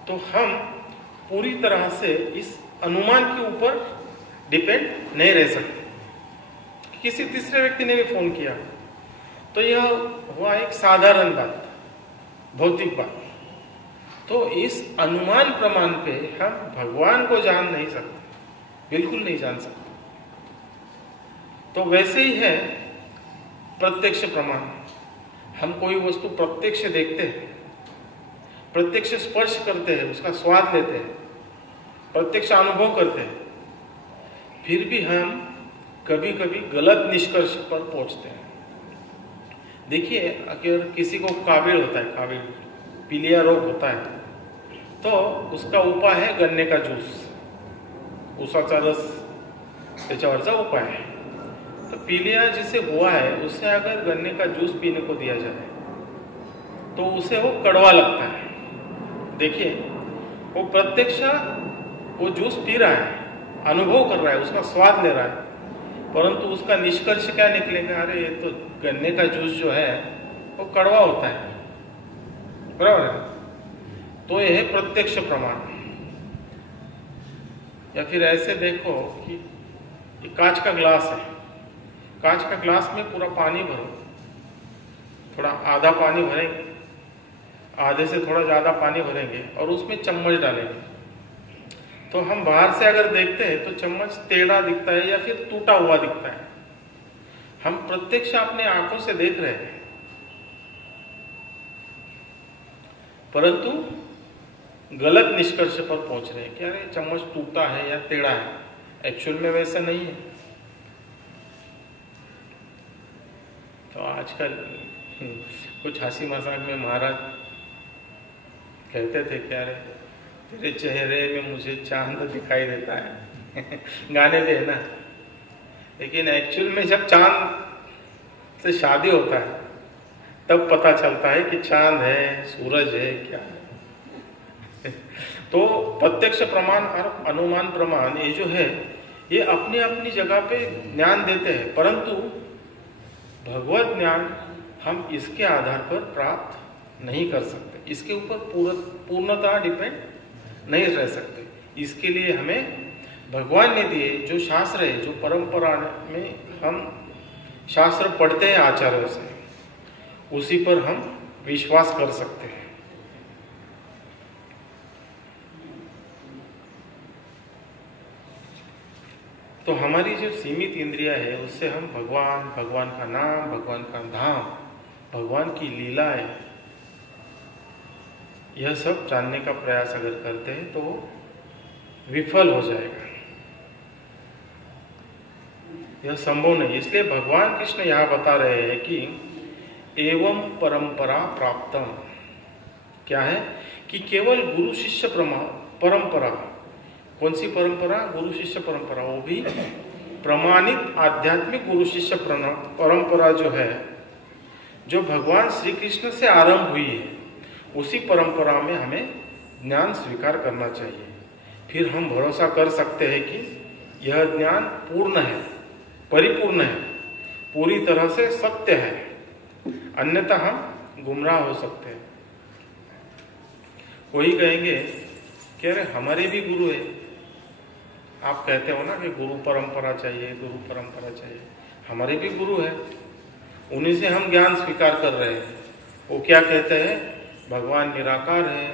तो हम पूरी तरह से इस अनुमान के ऊपर डिपेंड नहीं रह सकते। किसी तीसरे व्यक्ति ने भी फ़ोन किया तो यह हुआ एक साधारण बात, भौतिक बात। तो इस अनुमान प्रमाण पे हम भगवान को जान नहीं सकते, बिल्कुल नहीं जान सकते। तो वैसे ही है प्रत्यक्ष प्रमाण। हम कोई वस्तु प्रत्यक्ष देखते हैं, प्रत्यक्ष स्पर्श करते हैं, उसका स्वाद लेते हैं, प्रत्यक्ष अनुभव करते हैं, फिर भी हम कभी कभी गलत निष्कर्ष पर पहुंचते हैं। देखिए, अगर किसी को कावीळ होता है, कावीळ पीलिया रोग होता है, तो उसका उपाय है गन्ने का जूस, ऊसाचा रस त्याच्यावरचा उपाय है। तो पीलिया जिसे हुआ है उसे अगर गन्ने का जूस पीने को दिया जाए तो उसे वो कड़वा लगता है। देखिए, वो प्रत्यक्ष वो जूस पी रहा है, अनुभव कर रहा है, उसका स्वाद ले रहा है, परंतु उसका निष्कर्ष क्या निकलेगा, अरे ये तो गन्ने का जूस जो है वो कड़वा होता है, बराबर है। तो यह है प्रत्यक्ष प्रमाण। या फिर ऐसे देखो कि कांच का ग्लास है, कांच का ग्लास में पूरा पानी भरो, थोड़ा आधा पानी भरेंगे, आधे से थोड़ा ज्यादा पानी भरेंगे और उसमें चम्मच डालेंगे, तो हम बाहर से अगर देखते हैं तो चम्मच टेढ़ा दिखता है या फिर टूटा हुआ दिखता है। हम प्रत्यक्ष अपने आंखों से देख रहे हैं, परंतु गलत निष्कर्ष पर पहुंच रहे हैं कि अरे चम्मच टूटा है या टेढ़ा है। एक्चुअल में वैसा नहीं है। तो आजकल कुछ हंसी मजाक में महाराज कहते थे कि अरे तेरे चेहरे में मुझे चांद दिखाई देता है गाने में है ना, लेकिन एक्चुअल में जब चांद से शादी होता है तब पता चलता है कि चांद है, सूरज है, क्या है। तो प्रत्यक्ष प्रमाण और अनुमान प्रमाण ये जो है ये अपनी अपनी जगह पे ज्ञान देते हैं, परंतु भगवत ज्ञान हम इसके आधार पर प्राप्त नहीं कर सकते, इसके ऊपर पूर्णतः डिपेंड नहीं रह सकते। इसके लिए हमें भगवान ने दिए जो शास्त्र है, जो परंपरा में हम शास्त्र पढ़ते हैं आचार्यों से, उसी पर हम विश्वास कर सकते हैं। तो हमारी जो सीमित इंद्रिया है उससे हम भगवान, भगवान का नाम, भगवान का धाम, भगवान की लीलाएं, यह सब जानने का प्रयास अगर करते हैं तो विफल हो जाएगा, यह संभव नहीं। इसलिए भगवान कृष्ण यहाँ बता रहे हैं कि एवं परंपरा प्राप्तम, क्या है कि केवल गुरु शिष्य परंपरा, कौन सी परंपरा? गुरु शिष्य परंपरा, वो भी प्रमाणित आध्यात्मिक गुरु शिष्य परंपरा जो है, जो भगवान श्री कृष्ण से आरंभ हुई है, उसी परंपरा में हमें ज्ञान स्वीकार करना चाहिए। फिर हम भरोसा कर सकते हैं कि यह ज्ञान पूर्ण है, परिपूर्ण है, पूरी तरह से सत्य है, अन्यथा हम गुमराह हो सकते हैं। कोई कहेंगे कि अरे हमारे भी गुरु है, आप कहते हो ना कि गुरु परंपरा चाहिए, गुरु परंपरा चाहिए, हमारे भी गुरु है, उन्हीं से हम ज्ञान स्वीकार कर रहे हैं। वो क्या कहते हैं? भगवान निराकार है।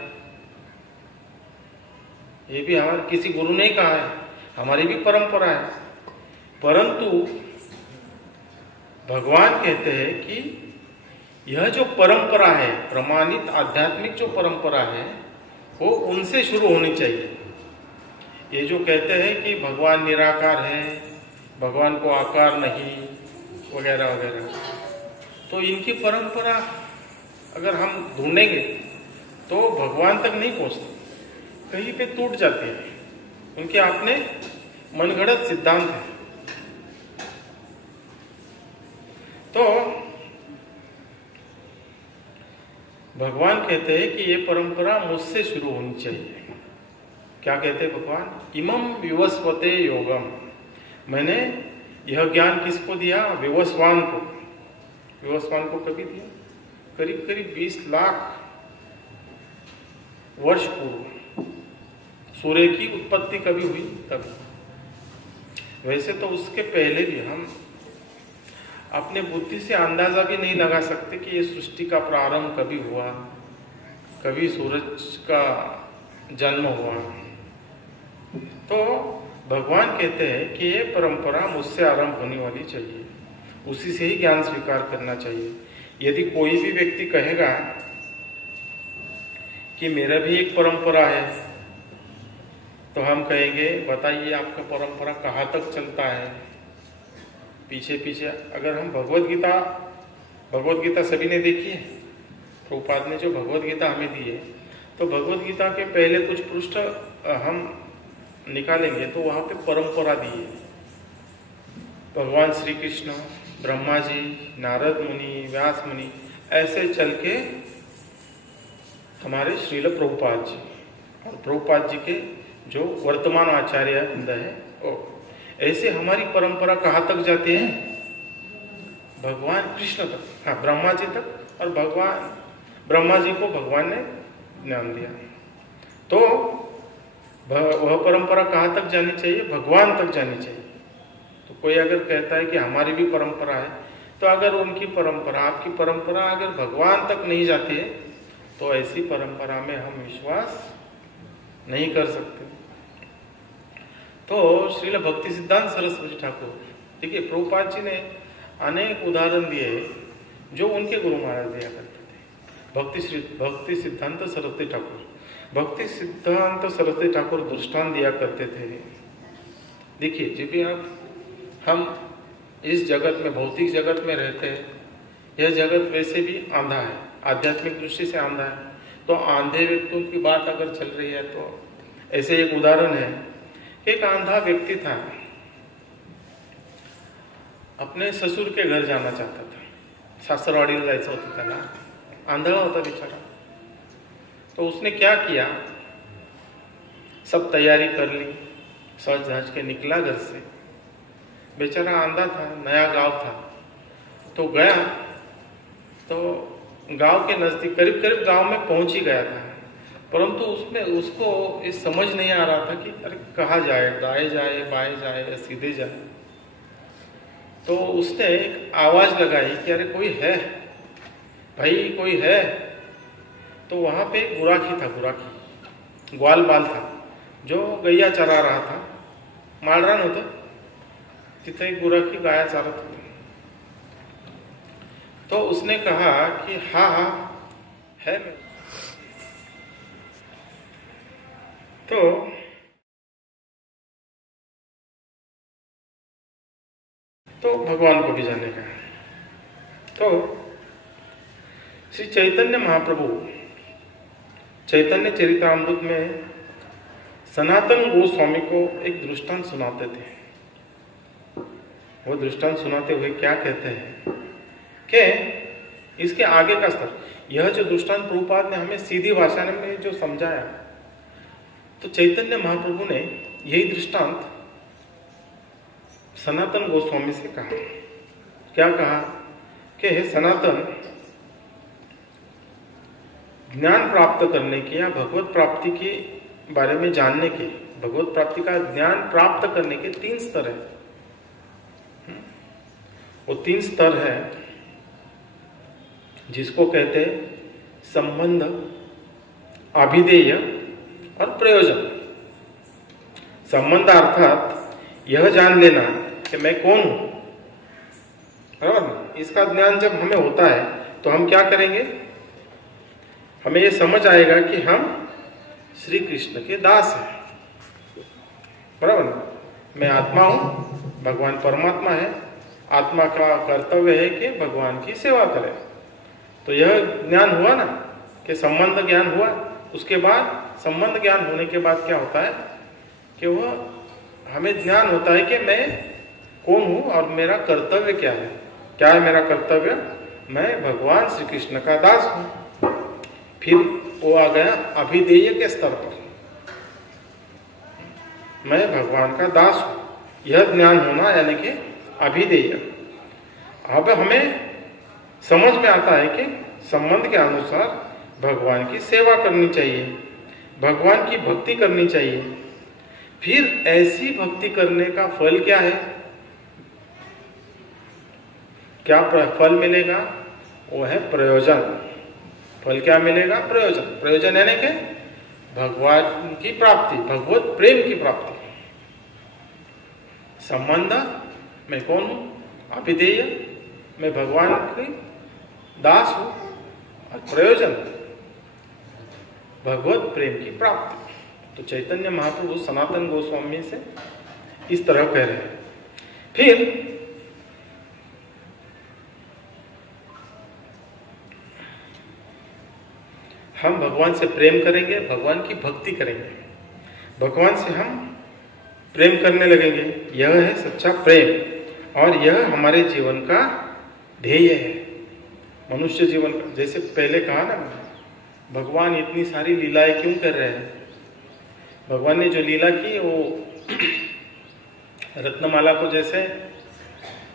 ये भी हमारे किसी गुरु ने कहा है, हमारी भी परंपरा है, परंतु भगवान कहते हैं कि यह जो परंपरा है, प्रमाणित आध्यात्मिक जो परंपरा है, वो उनसे शुरू होनी चाहिए। ये जो कहते हैं कि भगवान निराकार है, भगवान को आकार नहीं, वगैरह वगैरह, तो इनकी परंपरा अगर हम ढूंढेंगे तो भगवान तक नहीं पहुंचते, कहीं पे टूट जाते हैं। उनके अपने मनगढ़ंत सिद्धांत है। तो भगवान कहते हैं कि ये परंपरा मुझसे शुरू होनी चाहिए। क्या कहते हैं भगवान? इमं विवस्वते योगम, मैंने यह ज्ञान किसको दिया? विवस्वान को। विवस्वान को कभी दिया? करीब करीब 20 लाख वर्ष पूर्व सूर्य की उत्पत्ति कभी हुई तब। वैसे तो उसके पहले भी हम अपने बुद्धि से अंदाजा भी नहीं लगा सकते कि ये सृष्टि का प्रारंभ कभी हुआ, कभी सूरज का जन्म हुआ। तो भगवान कहते हैं कि ये परंपरा मुझसे आरंभ होने वाली चाहिए, उसी से ही ज्ञान स्वीकार करना चाहिए। यदि कोई भी व्यक्ति कहेगा कि मेरा भी एक परंपरा है, तो हम कहेंगे बताइए आपका परंपरा कहाँ तक चलता है? पीछे पीछे अगर हम भगवत गीता सभी ने देखी है, प्रभुपाद ने जो भगवत गीता हमें दी है, तो भगवत गीता के पहले कुछ पृष्ठ हम निकालेंगे तो वहां पे परंपरा दी है। भगवान श्री कृष्ण, ब्रह्मा जी, नारद मुनि, व्यास मुनि, ऐसे चल के हमारे श्रील प्रभुपाद जी और प्रभुपाद जी के जो वर्तमान आचार्य वृंद है, ऐसे हमारी परंपरा कहाँ तक जाती है? भगवान कृष्ण तक, हाँ ब्रह्मा जी तक। और भगवान ब्रह्मा जी को भगवान ने ज्ञान दिया, तो वह परंपरा कहाँ तक जानी चाहिए? भगवान तक जानी चाहिए। तो कोई अगर कहता है कि हमारी भी परंपरा है, तो अगर उनकी परंपरा, आपकी परंपरा अगर भगवान तक नहीं जाती है, तो ऐसी परंपरा में हम विश्वास नहीं कर सकते। तो श्रील भक्ति सिद्धांत सरस्वती ठाकुर, देखिए प्रभुपाद जी ने अनेक उदाहरण दिए जो उनके गुरु महाराज दिया करते थे। भक्ति सिद्धांत सरस्वती ठाकुर, भक्ति सिद्धांत सरस्वती ठाकुर दृष्टांत दिया करते थे। देखिए जब भी हम इस जगत में, भौतिक जगत में रहते हैं, यह जगत वैसे भी आंधा है, आध्यात्मिक दृष्टि से आंधा है। तो आंधे व्यक्तियों की बात अगर चल रही है, तो ऐसे एक उदाहरण है, एक आंधा व्यक्ति था, अपने ससुर के घर जाना चाहता था, सासरवाडीला जायचं होतं त्याला, आंधळा होता बेचारा। तो उसने क्या किया, सब तैयारी कर ली, सज धज के निकला घर से। बेचारा आंधा था, नया गांव था, तो गया, तो गांव के नजदीक करीब करीब गांव में पहुंच ही गया था, परंतु उसमें उसको ये समझ नहीं आ रहा था कि अरे कहाँ जाए, दाएं जाए, बाएं जाए या सीधे जाए। तो उसने एक आवाज लगाई कि अरे कोई है भाई, कोई है। तो वहां पे एक गुराखी था, गुराखी ग्वाल बाल था, जो गैया चरा रहा था, माळरान होतं, तिथे एक गुराखी गाया चारत होती। तो उसने कहा कि हाँ हाँ है मैं। तो भगवान को भी जाने का। तो श्री चैतन्य महाप्रभु चैतन्य चरितामृत में सनातन गोस्वामी को एक दृष्टांत सुनाते थे। वो दृष्टांत सुनाते हुए क्या कहते हैं कि इसके आगे का स्तर, यह जो दृष्टांत प्रभुपाद ने हमें सीधी भाषा में जो समझाया, तो चैतन्य महाप्रभु ने यही दृष्टांत सनातन गोस्वामी से कहा। क्या कहा कि हे सनातन, ज्ञान प्राप्त करने की या भगवत प्राप्ति के बारे में जानने के, भगवत प्राप्ति का ज्ञान प्राप्त करने के 3 स्तर है। वो 3 स्तर है जिसको कहते हैं संबंध, अभिधेय और प्रयोजन। संबंध अर्थात यह जान लेना कि मैं कौन हूं, बराबर। इसका ज्ञान जब हमें होता है तो हम क्या करेंगे, हमें यह समझ आएगा कि हम श्री कृष्ण के दास हैं, बराबर। मैं आत्मा हूं, भगवान परमात्मा है, आत्मा का कर्तव्य है कि भगवान की सेवा करे। तो यह ज्ञान हुआ ना, कि संबंध ज्ञान हुआ। उसके बाद संबंध ज्ञान होने के बाद क्या होता है कि वह हमें ज्ञान होता है कि मैं कौन हूं और मेरा कर्तव्य क्या है। क्या है मेरा कर्तव्य? मैं भगवान श्री कृष्ण का दास हूं। फिर वो आ गया अभिधेय के स्तर पर, मैं भगवान का दास हूं। यह ज्ञान होना यानी कि अभिधेय। अब हमें समझ में आता है कि संबंध के अनुसार भगवान की सेवा करनी चाहिए, भगवान की भक्ति करनी चाहिए। फिर ऐसी भक्ति करने का फल क्या है, क्या फल मिलेगा? वो है प्रयोजन। फल क्या मिलेगा? प्रयोजन। प्रयोजन यानी कि भगवान की प्राप्ति, भगवत प्रेम की प्राप्ति। संबंध, मैं कौन हूं? अभिधेय, मैं भगवान की दास हूं। और प्रयोजन, भगवत प्रेम की प्राप्ति। तो चैतन्य महाप्रभु सनातन गोस्वामी से इस तरह कह रहे हैं। फिर हम भगवान से प्रेम करेंगे, भगवान की भक्ति करेंगे, भगवान से हम प्रेम करने लगेंगे। यह है सच्चा प्रेम और यह हमारे जीवन का ध्येय है, मनुष्य जीवन का। जैसे पहले कहा ना, भगवान इतनी सारी लीलाएं क्यों कर रहे हैं? भगवान ने जो लीला की वो रत्नमाला को जैसे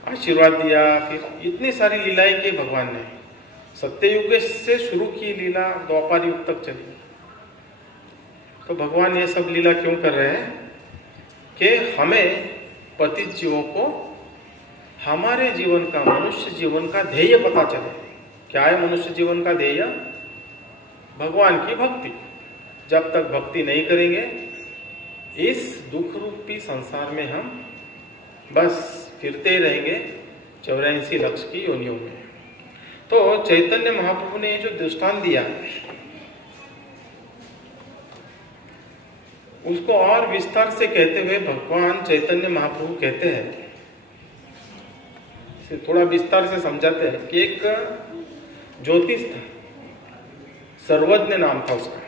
आशीर्वाद दिया, फिर इतनी सारी लीलाएं की भगवान ने। सत्ययुग से शुरू की लीला द्वापर युग तक चली। तो भगवान ये सब लीला क्यों कर रहे हैं कि हमें पतित जीवों को हमारे जीवन का, मनुष्य जीवन का ध्येय पता चले। क्या है मनुष्य जीवन का ध्येय? भगवान की भक्ति। जब तक भक्ति नहीं करेंगे इस दुख रूपी संसार में हम बस फिरते रहेंगे 84 लाख की योनियों में। तो चैतन्य महाप्रभु ने जो दृष्टांत दिया उसको और विस्तार से कहते हुए भगवान चैतन्य महाप्रभु कहते हैं, थोड़ा विस्तार से समझाते हैं कि एक ज्योतिष था, सर्वज्ञ नाम था उसका।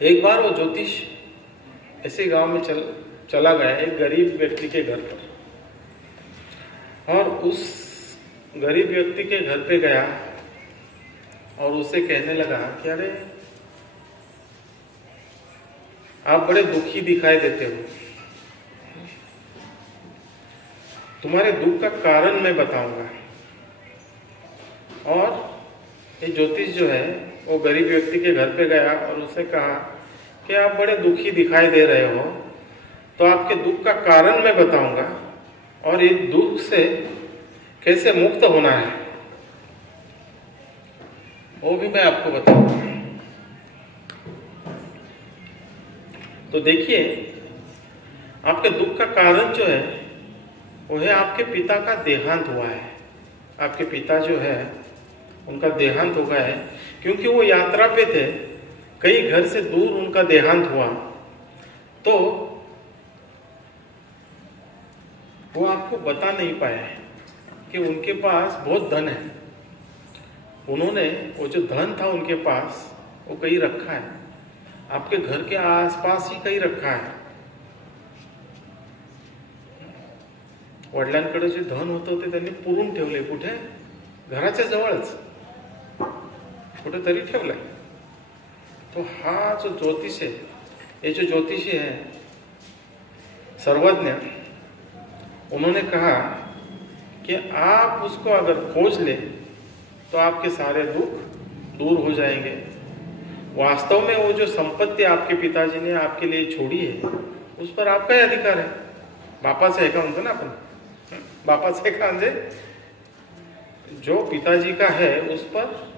एक बार वो ज्योतिष ऐसे गांव में चला गया एक गरीब व्यक्ति के घर पर, और उस गरीब व्यक्ति के घर पे गया और उसे कहने लगा कि अरे आप बड़े दुखी दिखाई देते हो, तुम्हारे दुख का कारण मैं बताऊंगा। और ये ज्योतिष जो है वो गरीब व्यक्ति के घर पे गया और उससे कहा कि आप बड़े दुखी दिखाई दे रहे हो, तो आपके दुख का कारण मैं बताऊंगा और इस दुख से कैसे मुक्त होना है वो भी मैं आपको बताऊंगा। तो देखिए, आपके दुख का कारण जो है वो है आपके पिता का देहांत हुआ है। आपके पिता जो है उनका देहांत हो गया है, क्योंकि वो यात्रा पे थे, कई घर से दूर उनका देहांत हुआ। तो वो आपको बता नहीं पाए कि उनके पास बहुत धन है। उन्होंने वो जो धन था उनके पास वो कहीं रखा है, आपके घर के आसपास ही कहीं रखा है। वडिलांकडे जे धन होतं त्यांनी पुरून ठेवले, कुठे? घराच्या जवळच कुठेतरी ठेवलंय। तो हा जो ज्योतिष है, ये जो ज्योतिषी है सर्वज्ञ, उन्होंने कहा कि आप उसको अगर खोज ले तो आपके सारे दुख दूर हो जाएंगे। वास्तव में वो जो संपत्ति आपके पिताजी ने आपके लिए छोड़ी है उस पर आपका ही अधिकार है। बापाचं आहे का म्हणतो ना आपण, बापाचं आहे का म्हणजे जो पिताजी का है उस पर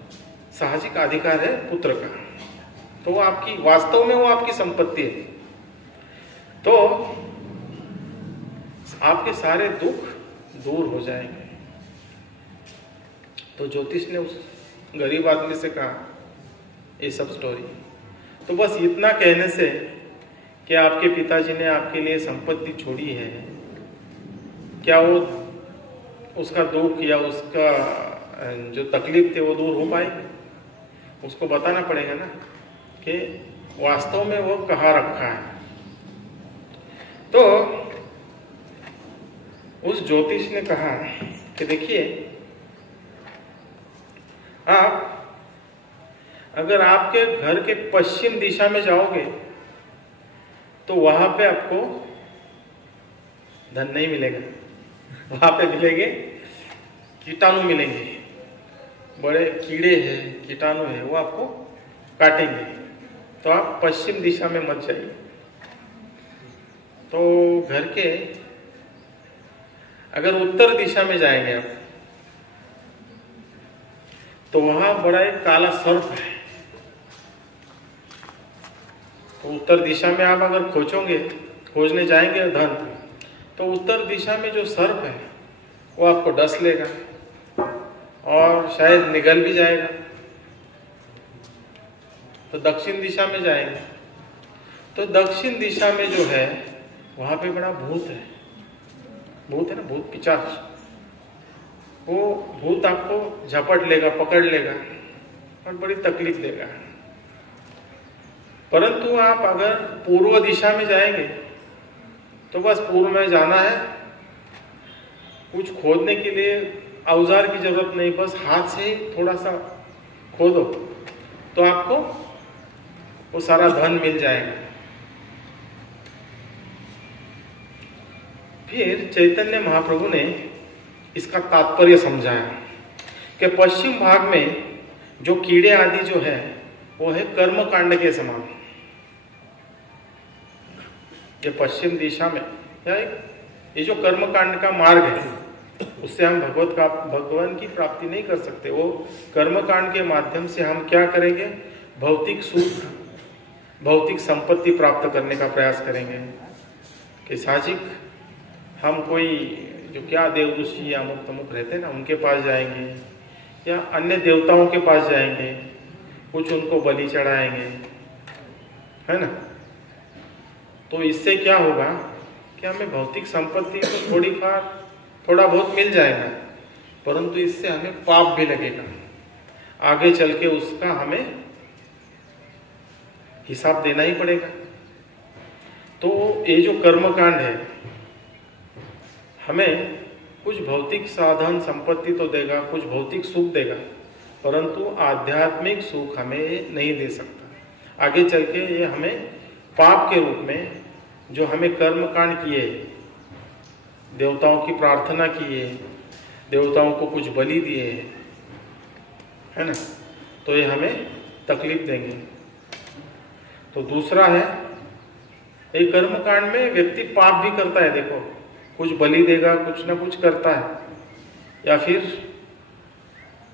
साहजिक अधिकार है पुत्र का। तो वो आपकी, वास्तव में वो आपकी संपत्ति है। तो आपके सारे दुख दूर हो जाएंगे। तो ज्योतिष ने उस गरीब आदमी से कहा ये सब स्टोरी। तो बस इतना कहने से कि आपके पिताजी ने आपके लिए संपत्ति छोड़ी है, क्या वो उसका दुख या उसका जो तकलीफ थे वो दूर हो पाएगी? उसको बताना पड़ेगा ना कि वास्तव में वो कहाँ रखा है। तो उस ज्योतिष ने कहा कि देखिए, आप अगर आपके घर के पश्चिम दिशा में जाओगे तो वहां पे आपको धन नहीं मिलेगा, वहां पे मिलेंगे कीटाणु मिलेंगे, बड़े कीड़े हैं, कीटाणु है, वो आपको काटेंगे। तो आप पश्चिम दिशा में मत जाइए। तो घर के अगर उत्तर दिशा में जाएंगे आप तो वहां बड़ा एक काला सर्प है। तो उत्तर दिशा में आप अगर खोजने जाएंगे धन, तो उत्तर दिशा में जो सर्प है वो आपको डस लेगा और शायद निगल भी जाएगा। तो दक्षिण दिशा में जाएंगे तो दक्षिण दिशा में जो है वहां पे बड़ा भूत है, भूत है ना, भूत पिशाच। वो भूत आपको झपट लेगा, पकड़ लेगा और बड़ी तकलीफ देगा। परंतु आप अगर पूर्व दिशा में जाएंगे तो बस पूर्व में जाना है, कुछ खोदने के लिए औजार की जरूरत नहीं, बस हाथ से ही थोड़ा सा खोदो तो आपको वो सारा धन मिल जाएगा। फिर चैतन्य महाप्रभु ने इसका तात्पर्य समझाया कि पश्चिम भाग में जो कीड़े आदि जो है वो है कर्म कांड के समान। ये पश्चिम दिशा में या ये जो कर्म कांड का मार्ग है उससे हम भगवान की प्राप्ति नहीं कर सकते। वो कर्म कांड के माध्यम से हम क्या करेंगे, भौतिक सुख भौतिक संपत्ति प्राप्त करने का प्रयास करेंगे कि साजिक हम कोई जो क्या देव ऋषि या अमुक तमुक रहते हैं ना उनके पास जाएंगे या अन्य देवताओं के पास जाएंगे, कुछ उनको बलि चढ़ाएंगे, है ना। तो इससे क्या होगा कि हमें भौतिक संपत्ति तो थोड़ा बहुत मिल जाएगा, परंतु इससे हमें पाप भी लगेगा। आगे चल के उसका हमें हिसाब देना ही पड़ेगा। तो ये जो कर्मकांड है हमें कुछ भौतिक साधन संपत्ति तो देगा, कुछ भौतिक सुख देगा, परंतु आध्यात्मिक सुख हमें नहीं दे सकता। आगे चल के ये हमें पाप के रूप में जो हमें कर्मकांड किए, देवताओं की प्रार्थना किए, देवताओं को कुछ बलि दिए, है ना, तो ये हमें तकलीफ देंगे। तो दूसरा है एक कर्मकांड में व्यक्ति पाप भी करता है, देखो कुछ बलि देगा, कुछ ना कुछ करता है, या फिर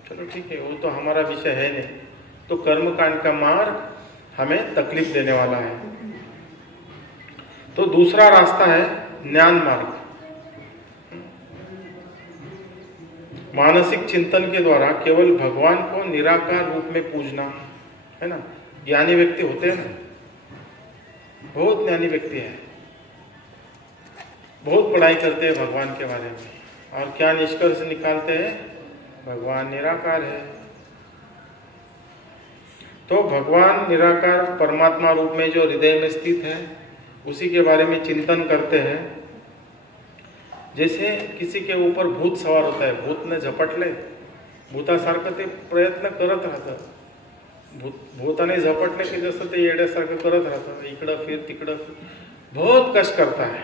चलो ठीक है वो तो हमारा विषय है नहीं, तो कर्मकांड का मार्ग हमें तकलीफ देने वाला है। तो दूसरा रास्ता है ज्ञान मार्ग। मानसिक चिंतन के द्वारा केवल भगवान को निराकार रूप में पूजना, है ना। ज्ञानी व्यक्ति होते हैं ना, बहुत ज्ञानी व्यक्ति है, बहुत पढ़ाई करते हैं भगवान के बारे में, और क्या निष्कर्ष निकालते हैं, भगवान निराकार है। तो भगवान निराकार परमात्मा रूप में जो हृदय में स्थित है उसी के बारे में चिंतन करते हैं। जैसे किसी के ऊपर भूत सवार होता है, भूत ने झपटले, भूतासारखं ते प्रयत्न करत राहतं, भूताने झपटले की जसं ते येड्यासारखं करत राहतं, इकडं फिर तिकडं फिर, बहुत कष्ट करता है।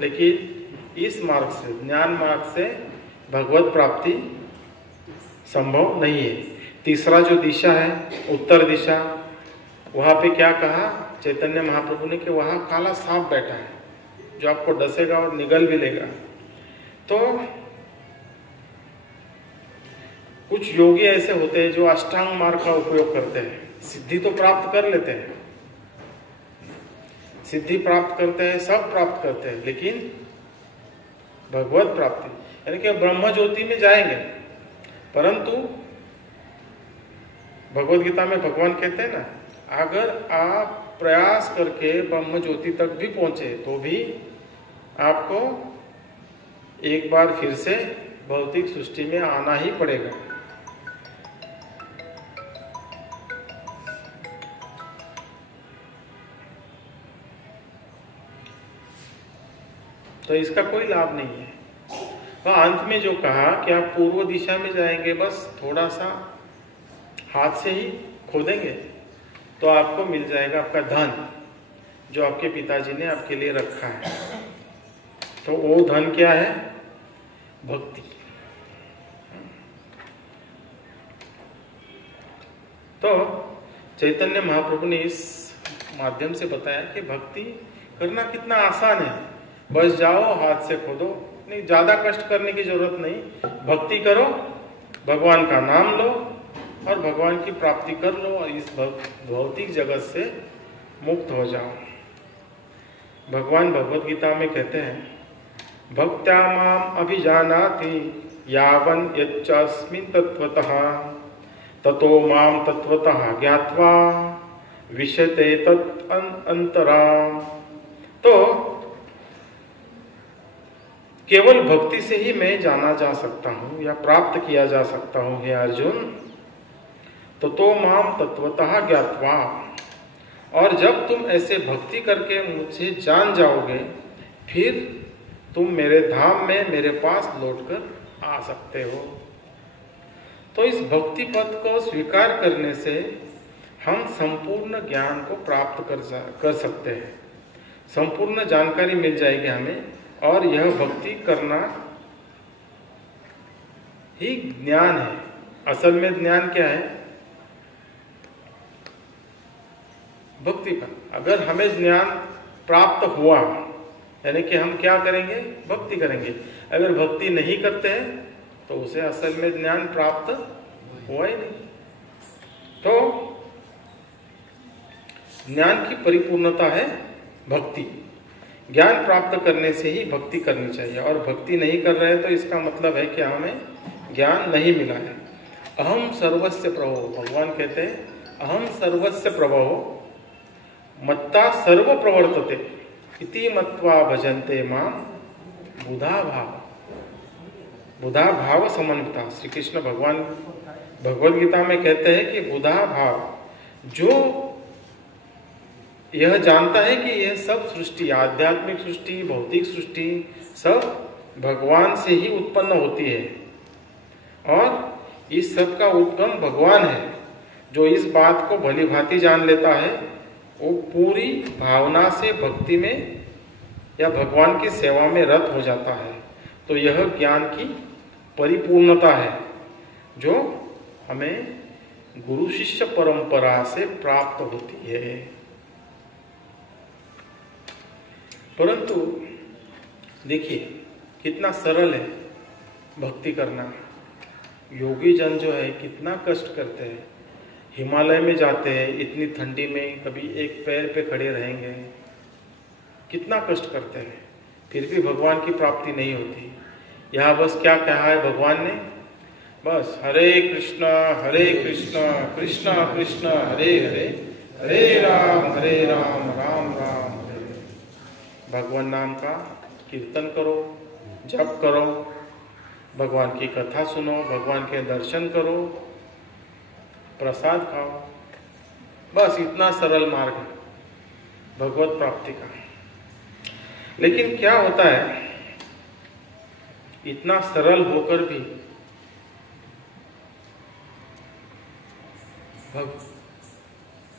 लेकिन इस मार्ग से, ज्ञान मार्ग से भगवत प्राप्ति संभव नहीं है। तीसरा जो दिशा है उत्तर दिशा, वहां पे क्या कहा चैतन्य महाप्रभु ने कि वहां काला सांप बैठा है जो आपको डसेगा और निगल भी लेगा। तो कुछ योगी ऐसे होते हैं जो अष्टांग मार्ग का उपयोग करते हैं, सिद्धि तो प्राप्त कर लेते हैं, सिद्धि प्राप्त करते हैं, सब प्राप्त करते हैं, लेकिन भगवत प्राप्ति यानी कि ब्रह्म ज्योति में जाएंगे, परंतु भगवत गीता में भगवान कहते हैं ना, अगर आप प्रयास करके ब्रह्म ज्योति तक भी पहुंचे तो भी आपको एक बार फिर से भौतिक सृष्टि में आना ही पड़ेगा। तो इसका कोई लाभ नहीं है। वह अंत में जो कहा कि आप पूर्व दिशा में जाएंगे, बस थोड़ा सा हाथ से ही खोदेंगे तो आपको मिल जाएगा आपका धन जो आपके पिताजी ने आपके लिए रखा है। तो वो धन क्या है, भक्ति। तो चैतन्य महाप्रभु ने इस माध्यम से बताया कि भक्ति करना कितना आसान है, बस जाओ हाथ से खोदो, नहीं ज्यादा कष्ट करने की जरूरत नहीं, भक्ति करो, भगवान का नाम लो और भगवान की प्राप्ति कर लो और इस भौतिक जगत से मुक्त हो जाओ। भगवान भगवत गीता में कहते हैं, भक्त्या माम अभिजानाति यावन यच्चास्मिन् तत्वतः ततो माम तत्वतः ज्ञात्वा विशते तत् अंतरा। तो केवल भक्ति से ही मैं जाना जा सकता हूँ या प्राप्त किया जा सकता हूँ हे अर्जुन। तो माम तत्वतः ज्ञात्वा, और जब तुम ऐसे भक्ति करके मुझे जान जाओगे फिर तुम मेरे धाम में मेरे पास लौटकर आ सकते हो। तो इस भक्ति पथ को स्वीकार करने से हम संपूर्ण ज्ञान को प्राप्त कर सकते हैं, संपूर्ण जानकारी मिल जाएगी हमें और यह भक्ति करना ही ज्ञान है। असल में ज्ञान क्या है? भक्ति का। अगर हमें ज्ञान प्राप्त हुआ यानी कि हम क्या करेंगे? भक्ति करेंगे। अगर भक्ति नहीं करते हैं तो उसे असल में ज्ञान प्राप्त हुआ ही नहीं। तो ज्ञान की परिपूर्णता है भक्ति। ज्ञान प्राप्त करने से ही भक्ति करनी चाहिए, और भक्ति नहीं कर रहे हैं तो इसका मतलब है कि हमें ज्ञान नहीं मिला है। अहम सर्वस्य प्रभो, भगवान कहते हैं अहम सर्वस्य प्रभो मत्ता सर्व प्रवर्तते इति मत्वा भजन्ते माम बुधा भाव। बुधा भाव समन्विता। श्री कृष्ण भगवान भगवद गीता में कहते हैं कि बुधा भाव, जो यह जानता है कि यह सब सृष्टि, आध्यात्मिक सृष्टि, भौतिक सृष्टि सब भगवान से ही उत्पन्न होती है और इस सब का उद्गम भगवान है। जो इस बात को भली भांति जान लेता है वो पूरी भावना से भक्ति में या भगवान की सेवा में रत हो जाता है। तो यह ज्ञान की परिपूर्णता है जो हमें गुरु शिष्य परंपरा से प्राप्त होती है। परंतु देखिए कितना सरल है भक्ति करना। योगी जन जो है कितना कष्ट करते हैं, हिमालय में जाते हैं, इतनी ठंडी में कभी एक पैर पे खड़े रहेंगे, कितना कष्ट करते हैं, फिर भी भगवान की प्राप्ति नहीं होती। यहाँ बस क्या कहा है भगवान ने? बस हरे कृष्णा कृष्णा कृष्णा हरे हरे, हरे राम राम राम हरे। भगवान नाम का कीर्तन करो, जप करो, भगवान की कथा सुनो, भगवान के दर्शन करो, प्रसाद खाओ। बस इतना सरल मार्ग है भगवत प्राप्ति का। लेकिन क्या होता है, इतना सरल होकर भी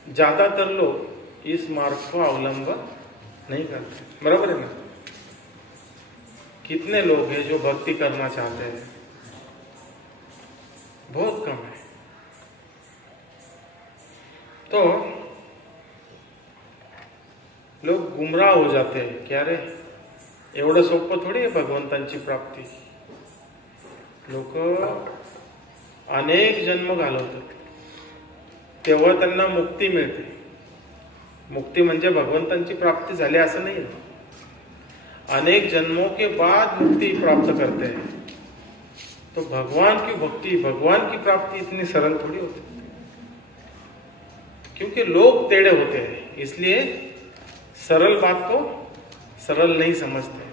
ज्यादातर लोग इस मार्ग को अवलंबन नहीं करते। बराबर है ना? कितने लोग हैं जो भक्ति करना चाहते हैं? बहुत कम है। तो लोग गुमराह हो जाते हैं कि अरे एवढं सोपं थोडी आहे भगवंतांची प्राप्ती। लोक अनेक जन्म घालवतात तेव्हा त्यांना मुक्ती मिळते। मुक्ती म्हणजे भगवंतांची प्राप्ती झाली असं नाही, अनेक जन्मों के बाद मुक्ति प्राप्त करते हैं। तो भगवान की भक्ति, भगवान की प्राप्ति इतनी सरल थोड़ी होती, क्योंकि लोग टेढ़े होते हैं, इसलिए सरल बात को सरल नहीं समझते।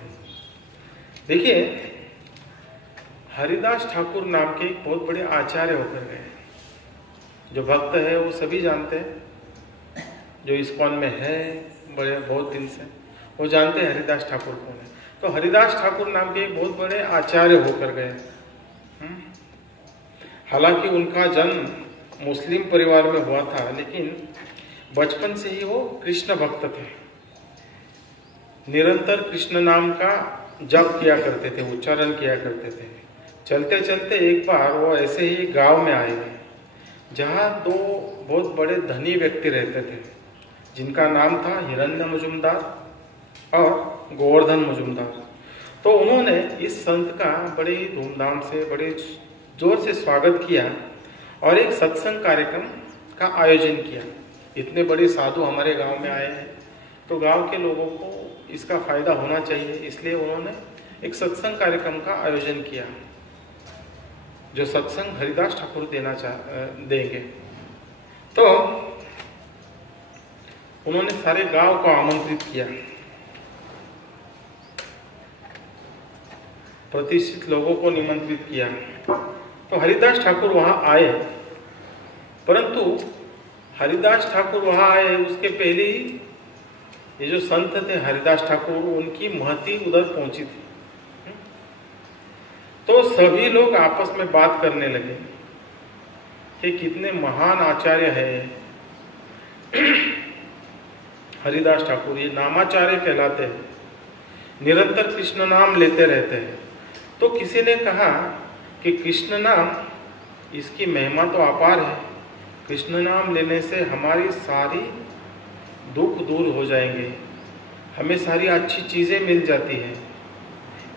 देखिए हरिदास ठाकुर नाम के एक बहुत बड़े आचार्य होकर गए। जो भक्त है वो सभी जानते हैं, जो इस्कॉन में है बड़े बहुत दिन से, वो जानते हैं हरिदास ठाकुर कौन है। तो हरिदास ठाकुर नाम के एक बहुत बड़े आचार्य होकर गए। हालांकि उनका जन्म मुस्लिम परिवार में हुआ था, लेकिन बचपन से ही वो कृष्ण भक्त थे। निरंतर कृष्ण नाम का जप किया करते थे, उच्चारण किया करते थे। चलते चलते एक बार वो ऐसे ही गांव में आए जहाँ दो बहुत बड़े धनी व्यक्ति रहते थे, जिनका नाम था हिरण्य मजुमदार और गोवर्धन मजुमदार। तो उन्होंने इस संत का बड़े धूमधाम से, बड़े जोर से स्वागत किया और एक सत्संग कार्यक्रम का आयोजन किया। इतने बड़े साधु हमारे गांव में आए हैं, तो गांव के लोगों को इसका फायदा होना चाहिए, इसलिए उन्होंने एक सत्संग कार्यक्रम का आयोजन किया, जो सत्संग हरिदास ठाकुर देंगे। तो उन्होंने सारे गांव को आमंत्रित किया, प्रतिष्ठित लोगों को निमंत्रित किया। तो हरिदास ठाकुर वहां आए, परंतु हरिदास ठाकुर वहां आए उसके पहले ही ये जो संत थे हरिदास ठाकुर, उनकी महती उधर पहुंची थी। तो सभी लोग आपस में बात करने लगे कि कितने महान आचार्य हैं हरिदास ठाकुर, ये नामाचार्य कहलाते हैं। निरंतर कृष्ण नाम लेते रहते हैं। तो किसी ने कहा कि कृष्ण नाम, इसकी महिमा तो अपार है, कृष्ण नाम लेने से हमारी सारी दुख दूर हो जाएंगे, हमें सारी अच्छी चीज़ें मिल जाती हैं।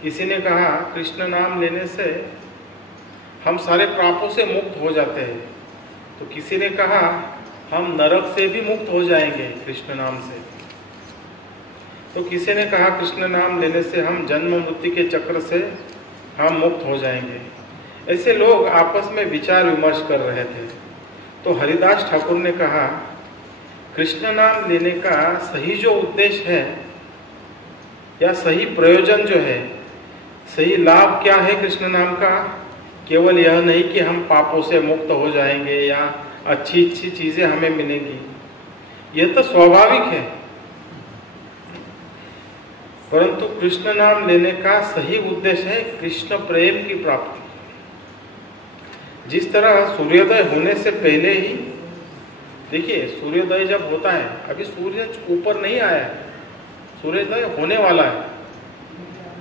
किसी ने कहा कृष्ण नाम लेने से हम सारे पापों से मुक्त हो जाते हैं। तो किसी ने कहा हम नरक से भी मुक्त हो जाएंगे कृष्ण नाम से। तो किसी ने कहा कृष्ण नाम लेने से हम जन्म मृत्यु के चक्र से हम मुक्त हो जाएंगे। ऐसे लोग आपस में विचार विमर्श कर रहे थे। तो हरिदास ठाकुर ने कहा कृष्ण नाम लेने का सही जो उद्देश्य है या सही प्रयोजन जो है, सही लाभ क्या है कृष्ण नाम का, केवल यह नहीं कि हम पापों से मुक्त हो जाएंगे या अच्छी अच्छी चीजें हमें मिलेंगी, यह तो स्वाभाविक है, परंतु कृष्ण नाम लेने का सही उद्देश्य है कृष्ण प्रेम की प्राप्ति। जिस तरह सूर्योदय होने से पहले ही, देखिए सूर्योदय जब होता है, अभी सूर्य ऊपर नहीं आया है, सूर्योदय होने वाला है,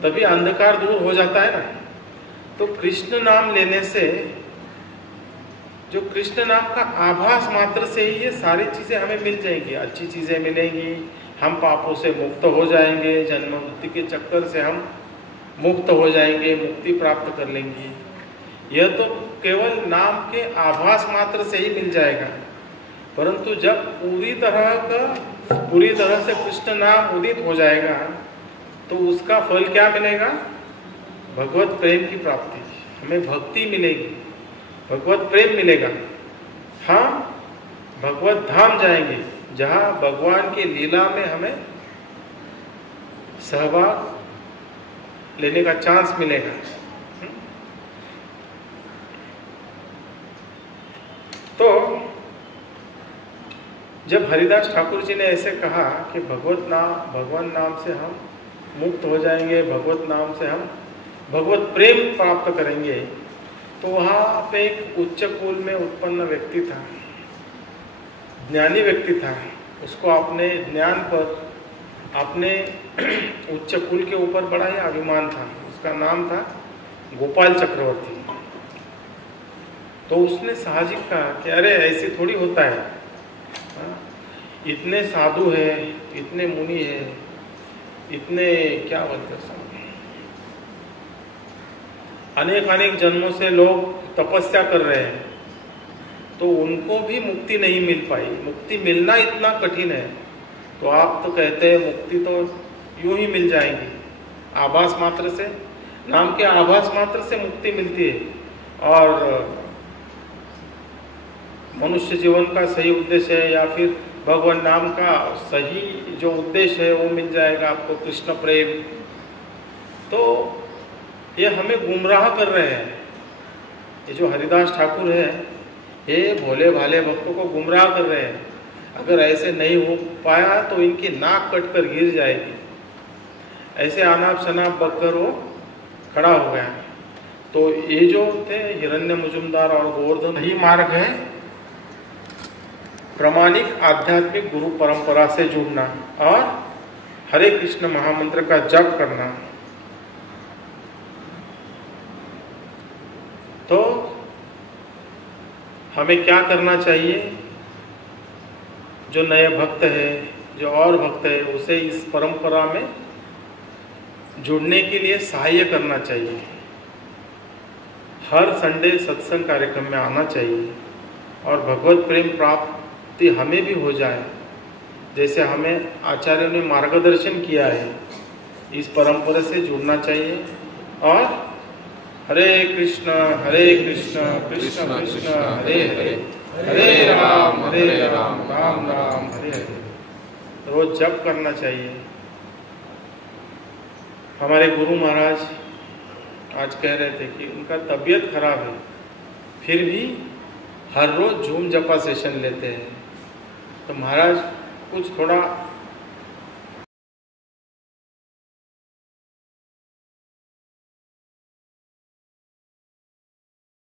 तभी अंधकार दूर हो जाता है ना। तो कृष्ण नाम लेने से, जो कृष्ण नाम का आभास मात्र से ही ये सारी चीजें हमें मिल जाएंगी, अच्छी चीजें मिलेंगी, हम पापों से मुक्त हो जाएंगे, जन्म मृत्यु के चक्कर से हम मुक्त हो जाएंगे, मुक्ति प्राप्त कर लेंगे। यह तो केवल नाम के आभास मात्र से ही मिल जाएगा, परंतु जब पूरी तरह से कृष्ण नाम उदित हो जाएगा तो उसका फल क्या मिलेगा? भगवत प्रेम की प्राप्ति, हमें भक्ति मिलेगी, भगवत प्रेम मिलेगा। हम भगवत धाम जाएंगे जहां भगवान की लीला में हमें सहभाग लेने का चांस मिलेगा। तो जब हरिदास ठाकुर जी ने ऐसे कहा कि भगवान नाम से हम मुक्त हो जाएंगे, भगवत नाम से हम भगवत प्रेम प्राप्त करेंगे, तो वहाँ पे एक उच्च कुल में उत्पन्न व्यक्ति था, ज्ञानी व्यक्ति था, उसको अपने ज्ञान पर, अपने उच्च कुल के ऊपर बड़ा ही अभिमान था। उसका नाम था गोपाल चक्रवर्ती। तो उसने साहजिक कहा कि अरे ऐसे थोड़ी होता है, इतने साधु है, इतने मुनि है, इतने क्या बोलते हैं, अनेक जन्मों से लोग तपस्या कर रहे हैं, तो उनको भी मुक्ति नहीं मिल पाई, मुक्ति मिलना इतना कठिन है, तो आप तो कहते हैं मुक्ति तो यूं ही मिल जाएंगी, आभास मात्र से, नाम के आभास मात्र से मुक्ति मिलती है। और मनुष्य जीवन का सही उद्देश्य है या फिर भगवान नाम का सही जो उद्देश्य है वो मिल जाएगा आपको, कृष्ण प्रेम। तो ये हमें गुमराह कर रहे हैं, ये जो हरिदास ठाकुर है ये भोले भाले भक्तों को गुमराह कर रहे हैं। अगर ऐसे नहीं हो पाया तो इनकी नाक कटकर गिर जाएगी। ऐसे अनाप शनाप बककर वो खड़ा हो गया। तो ये जो थे हिरण्य मुजुमदार और गोवर्धन, यही मार्ग है प्रामाणिक आध्यात्मिक गुरु परंपरा से जुड़ना और हरे कृष्ण महामंत्र का जप करना। तो हमें क्या करना चाहिए? जो नए भक्त है, जो और भक्त है, उसे इस परंपरा में जुड़ने के लिए सहाय करना चाहिए। हर संडे सत्संग कार्यक्रम में आना चाहिए और भगवत प्रेम प्राप्ति हमें भी हो जाए, जैसे हमें आचार्यों ने मार्गदर्शन किया है। इस परंपरा से जुड़ना चाहिए और हरे कृष्ण कृष्ण कृष्ण हरे हरे, हरे राम राम राम हरे हरे रोज जप करना चाहिए। हमारे गुरु महाराज आज कह रहे थे कि उनका तबीयत खराब है, फिर भी हर रोज झूम जपा सेशन लेते हैं। तो महाराज कुछ थोड़ा